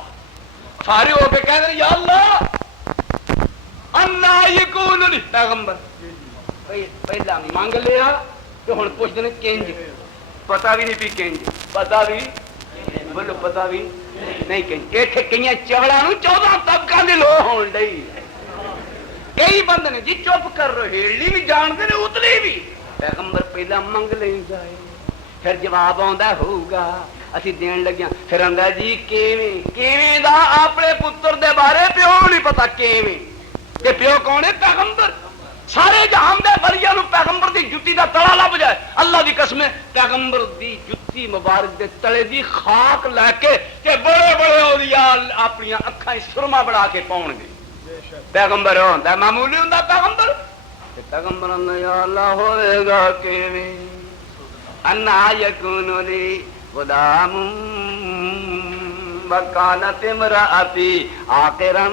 فارغ ہو کے کہہ دے یا اللہ اللہ یکون لی پیغمبر پہلا مانگ لیا تو ہوں پوچھتے ہیں کنج پتا بھی نہیں پی کنج پتا بھی بولو پتا بھی نہیں کنج. اتنے کئی چوڑا 14 طبقہ کے لوگ ہون ڈئی کئی بندے نے جی چپ کر رہے ہیڑلی بھی جانتے ہیں اتلی بھی. پیغمبر پہلا منگ لے جائے پھر جواب آندا ہوگا اسی دین لگیا پھر آندا جی کیویں دا اپنے پتر دے بارے پیو نہیں پتا کیویں کہ پیو کون ہے پیغمبر. سارے جہان دے بریاں نو پیغمبر دی جُتی دا تڑا لب جائے. اللہ دی قسم پیغمبر دی جُتی مبارک دے تلے دی خاک لے کے تے بڑے بڑے اولیاء اپنی اکھاں سرما بڑا کے پاؤن گے. پیغمبر ہوندا معمولی ہوندا پیغمبر تے پیغمبر یا اللہ ہوئے گا کیویں انا یکون لی غلام وکانت امراتی عاقرا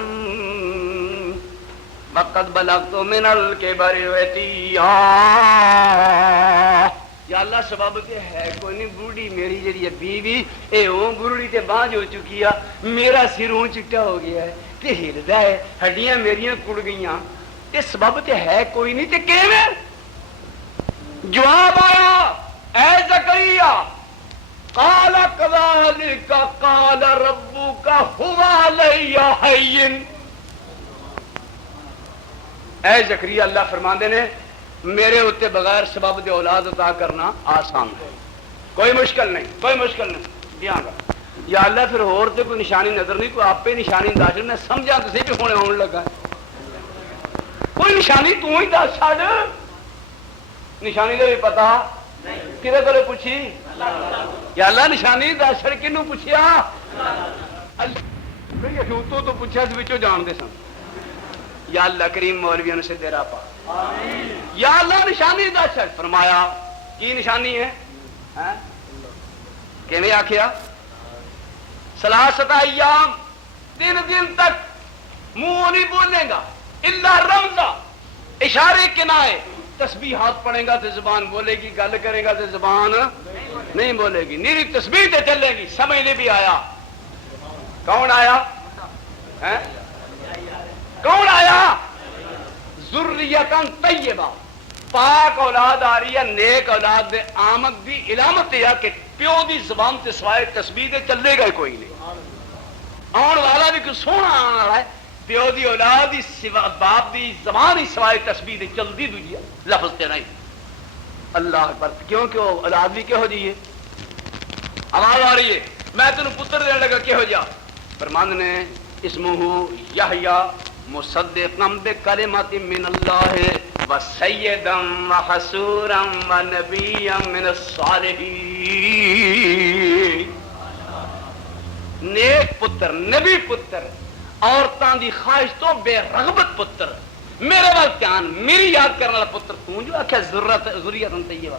وقد بلغت من الکبر عتیا. یا اللہ سبب تے ہے کوئی نہیں بوڑھی میری جڑی ہے بیوی اے او بوڑھی تے بانج ہو چکی ہے میرا سروں چٹا ہو گیا ہے تے ہلدا ہے ہڈیاں میریاں کڑ گئیاں تے سبب تے ہے کوئی نہیں تے کیویں جواب آیا اے زکریا قال کذالک قال ربک هو علی ہین. اے زکریا اللہ فرماندے نے میرے اتنے بغیر سبب دے اولاد عطا کرنا آسان ہے, کوئی مشکل نہیں, کوئی مشکل نہیں. دیا گا یا اللہ پھر اور تے کوئی نشانی نظر نہیں, کوئی آپ پہ نشانی داشت میں سمجھا تو صحیح ہونے آن لگا کوئی نشانی تو ہی دس چھڑ. نشانی کا بھی پتا کدے کو پوچھی یا اللہ نشانی دس چھڑ کنوں پوچھیا تو پوچھا بچوں جانتے سن. یا اللہ کریم مولویوں سے تیرا پا یا اللہ نشانی دس چھڑ. فرمایا کی نشانی ہے کیویں آخیا ثلاثۃ ایام 3 دن تک منہ نہیں بولے گا الا رمزا اشارے کنائے. تسبیحات پڑھے گا تو زبان بولے گی, گل کرے گا تو زبان نہیں بولے گی, نیری تسبیح تے چلے گی. سمجھ لے بھی آیا کون آیا کون آیا ذریۃ طیبہ پاک اولاد آ رہی ہے. نیک اولاد دے آمد دی علامت ہے کہ پیو دی زبان تے سوائے تسبیح دے چلے گا کوئی نہیں. آن والا بھی کوئی سونا آن والا ہے, پیو دی اولاد دی سوا باپ دی زبان ہی سوائے تسبیح دے چلدی دوجی لفظ تے نہیں. اللہ اکبر. کیوں کہ اولاد بھی کہو جی ہے آواز آ رہی ہے میں تینوں پتر دینے لگا کہو جا. فرمان نے اسمہ یحییٰ مصدقا بکلمات من اللہ وسیدا وحسورا ونبیا من الصالحین. نیک پتر, نبی پتر, عورتاں دی خواہش تو بے رغبت پتر, میرے وال دھیان میری یاد کرنے والا پتر تو جو آخیا ذریۃ طیبہ.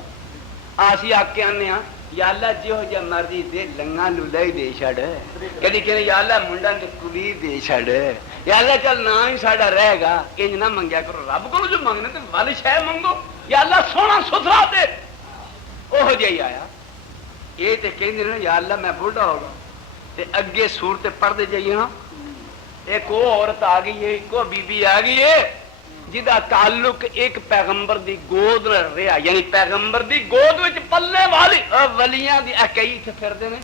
آسی آ کے آنے ہاں یا اللہ جہو جا مرضی دے لنگا لولا ہی دے چھڑ, کدی کہنے یا اللہ منڈا تے کلی دے چھڑ, یا اللہ چل نہ ہی ساڈا رہے گا انج نہ منگیا کرو. رب کو جو منگنے تے ول شے منگو, یا اللہ سونا ستھرا دے. اوہ جہی آیا یہ تے کہندے نے یا اللہ میں بوڑھا ہو گا تے اگے صورت پڑھدے جائیے ہاں ایک وہ عورت آ گئی ہے, ایک وہ بی بی آ گئی ہے جدا تعلق ایک پیغمبر دی گود رہا, یعنی پیغمبر دی گود وچ پلے والی ولیاں دی کئی تے پھردے نے.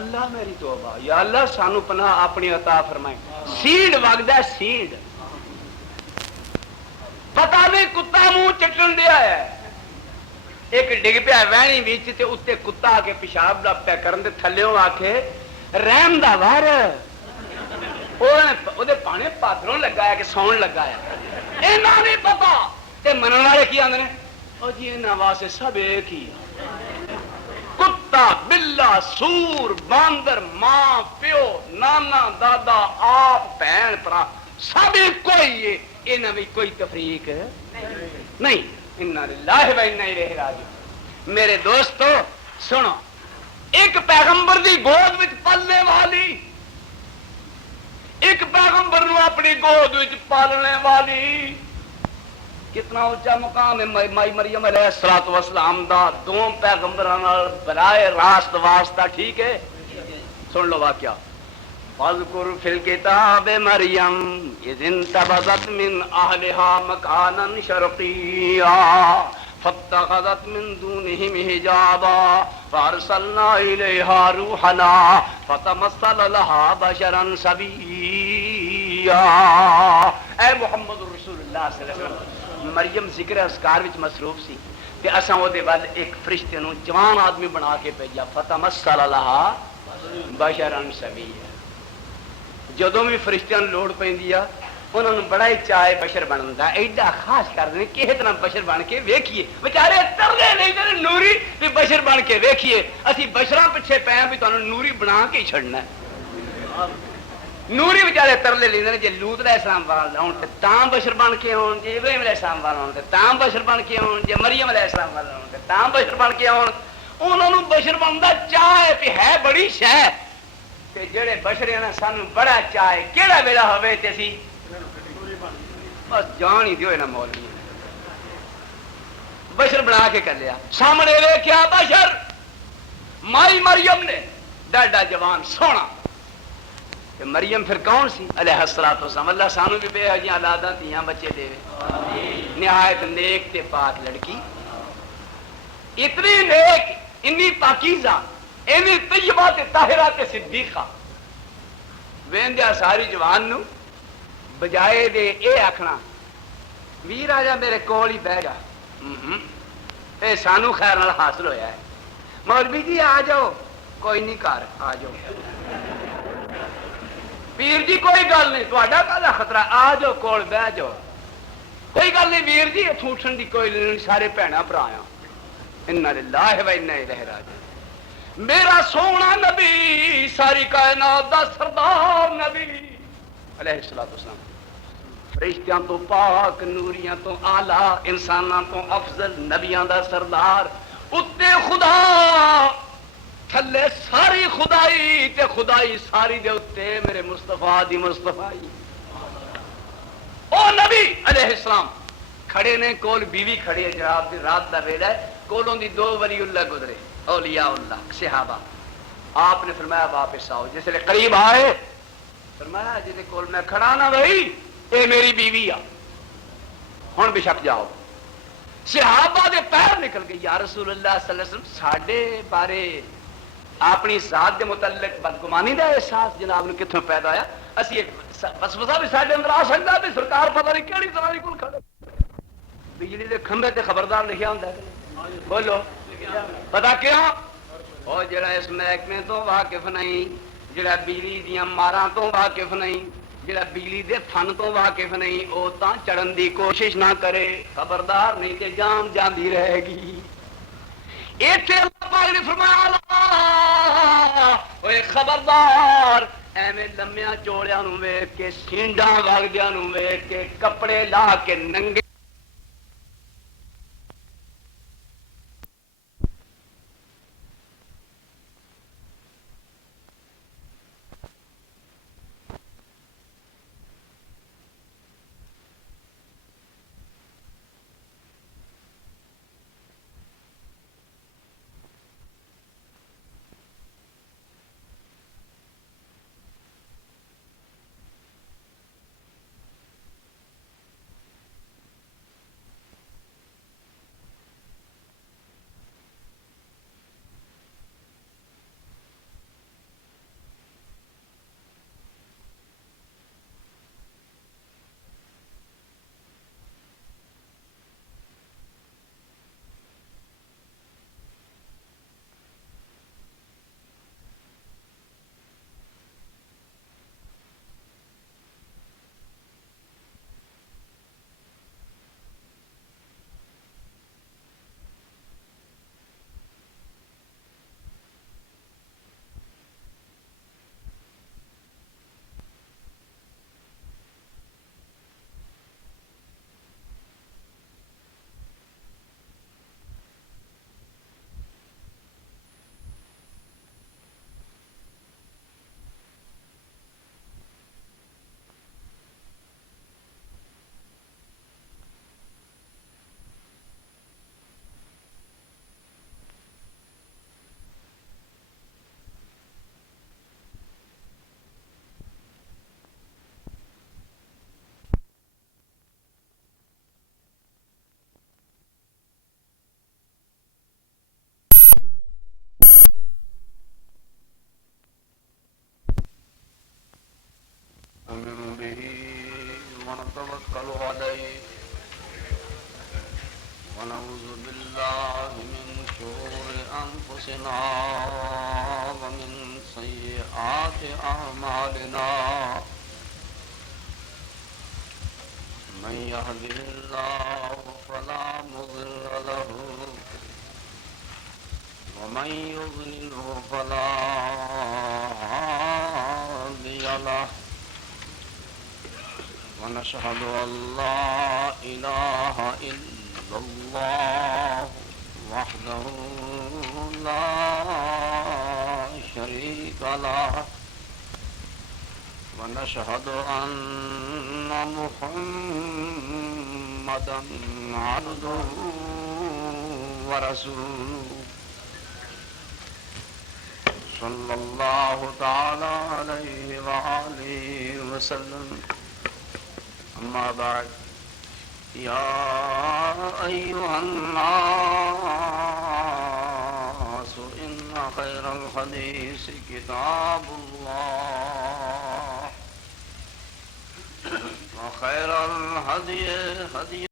اللہ میری توبہ یا اللہ سانو پناہ اپنی عطا فرمائے. سیڈ وگدا سیڈ پتہ نہیں کتا منہ چٹن دیا ہے, ایک ڈگ پیا وہنی وچ تے اتنے کتا آ کے پیشاب دا پیا کرن تے تھلیوں آ کے رحم دا وار پانے پادروں لگایا کہ سون لگایا اینا نہیں پتا تے منن والے کی آندے نے او جی انہاں واسطے سب ایک ہی, کتا بلا سور باندر ماں پیو نانا دادا آپ بہن پرا سب کوئی ہے, انہاں وچ کوئی تفریق نہیں. انا للہ و انا الیہ راجعون. میرے دوستو سنو, ایک پیغمبر دی گود وچ پلنے والی, ایک پیغمبر نو اپنی گود وچ پالنے والی, کتنا اونچا مقام ہے. مائی مریم علیہ الصلوۃ والسلام دا دو پیغمبراں نال براہ راست واسطہ, ٹھیک ہے. سن لو واقعہ. واذکر فی الکتاب مریم اذ انتبذت من اہلها مکانا شرقیا فاتخذت من دونهم حجابا فارسلنا الیہا روحنا فتمثل لها بشرا سویا. اے محمد رسول اللہ صلی اللہ علیہ وسلم, مریم ذکر اذکار وچ مصروف سی تے اساں او دے ول ایک فرشتے نو جوان آدمی بنا کے بھیجا, فتمثل لها بشرا سویا. جدوں بھی فرشتیاں لوڑ پیندی آ انہوں نے بڑا ہی چاہے بشر بنتا, ایڈا خاص کر دیں کسی طرح بشر بن کے ویکھیے. بچارے ترلے نہیں تے نوری بھی بشر بن کے ویکھیے. اسی بشراں پیچھے پے بھی تانوں نوری بنا کے ہی چھڑنا ہے. نوری بچارے ترلے لیندے نے جے لوط علیہ السلام وال ہون تے تاں بشر بن کے ہون, جے ابراہیم علیہ السلام وال ہون تے تاں بشر بن کے ہون, جے مریم علیہ السلام وال ہون تے تاں بشر بن کے ہون. انہوں نے بشر بندا چاہے بھی ہے بڑی شے تے جڑے بشر نے سانو بڑا چاہے کیڑا ویلا ہوے تے اسی بس جان ہی دیو نا مولوی بشر بنا کے کر لیا. سامنے ویکھیا بشر مائی مریم نے ڈاڈا جوان سونا. مریم پھر کون سی علیہ الصلوۃ والسلام. اللہ سانو بھی بے حجیاں اولاداں تیاں بچے دے نہایت نیک تے پاک لڑکی اتنی نیک، انی پاکیزہ، انی طیبہ تے طاہرہ تے صدیقہ، ویندیا ساری جوان نو بجائے دے اے آکھنا ویر آ جا میرے کول ہی بہ جا، اے سانو خیر نال حاصل ہویا ہے، مولوی جی آ جاؤ، کوئی نہیں کر آ جاؤ، پیر جی کوئی گل نہیں تہاڈا کاہدا خطرہ، آ جاؤ کول بہ جاؤ، کوئی گل نہیں ویر جی اتھوں اٹھن دی کوئی نہیں، سارے بھੈਣਾں بھرا آ، انا للہ و انا الیہ راجعون، میرا سونا نبی ساری کائنات دا سردار نبی علیہ الصلوۃ والسلام، فرشتیاں تو پاک، نوریاں تو آلہ، انساناں تو افضل، نبیاں دا سردار، اتے خدا تھلے ساری خدائی تے خدائی ساری دے اتے میرے مصطفیٰ دی مصطفائی، او نبی علیہ السلام کھڑے نے، کول بیوی کھڑی ہے، جناب دی رات دا ویلا ہے، کولوں دی دو ولی اللہ گزرے، اولیاء اللہ صحابہ، آپ نے فرمایا واپس آؤ، جس لئے قریب آئے فرمایا جی کول میں کھڑا نہ بھائی اے میری بیوی آ، ہن بے شک جاؤ، صحابہ دے پیر نکل گئے، یا رسول اللہ صلی اللہ علیہ وسلم ساڈے بارے اپنی ذات دے متعلق بدگمانی دا احساس جناب نے کتوں پیدا ہوا، اسی ایک وسوسہ بھی ساڈے اندر آ سکتا ہے، سرکار پتہ نہیں کہڑی طرح دی کول کھڑے، بجلی دے کھمبے تے خبردار لکھیا ہوندا ہے، بولو پتہ کیوں، او جڑا اس محکمے تو واقف نہیں، جڑا بجلی دیاں ماراں تو واقف نہیں، جڑا بجلی دے فن تو واقف نہیں، او تاں چڑھن دی کوشش نہ کرے، خبردار نہیں تے جان جاندی رہے گی، ایتھے اللہ پاک نے فرمایا اوے خبردار، ایویں لمیاں چوڑیاں نوں ویکھ کے، سینڈاں وگدیاں نوں ویکھ کے، کپڑے لا کے ننگے نؤمن به ونتوكل عليه ونعوذ بالله من شرور أنفسنا ومن سيئات أعمالنا من يهده الله فلا مضل له ومن يضلله فلا هادي له ونشهد أن لا إله إلا الله وحده لا شريك له ونشهد أن محمدا عبده ورسوله صلى الله تعالى عليه وآله وسلم أما بعد يا أيها الناس وخير الحديث كتاب الله وخير الهدي هدي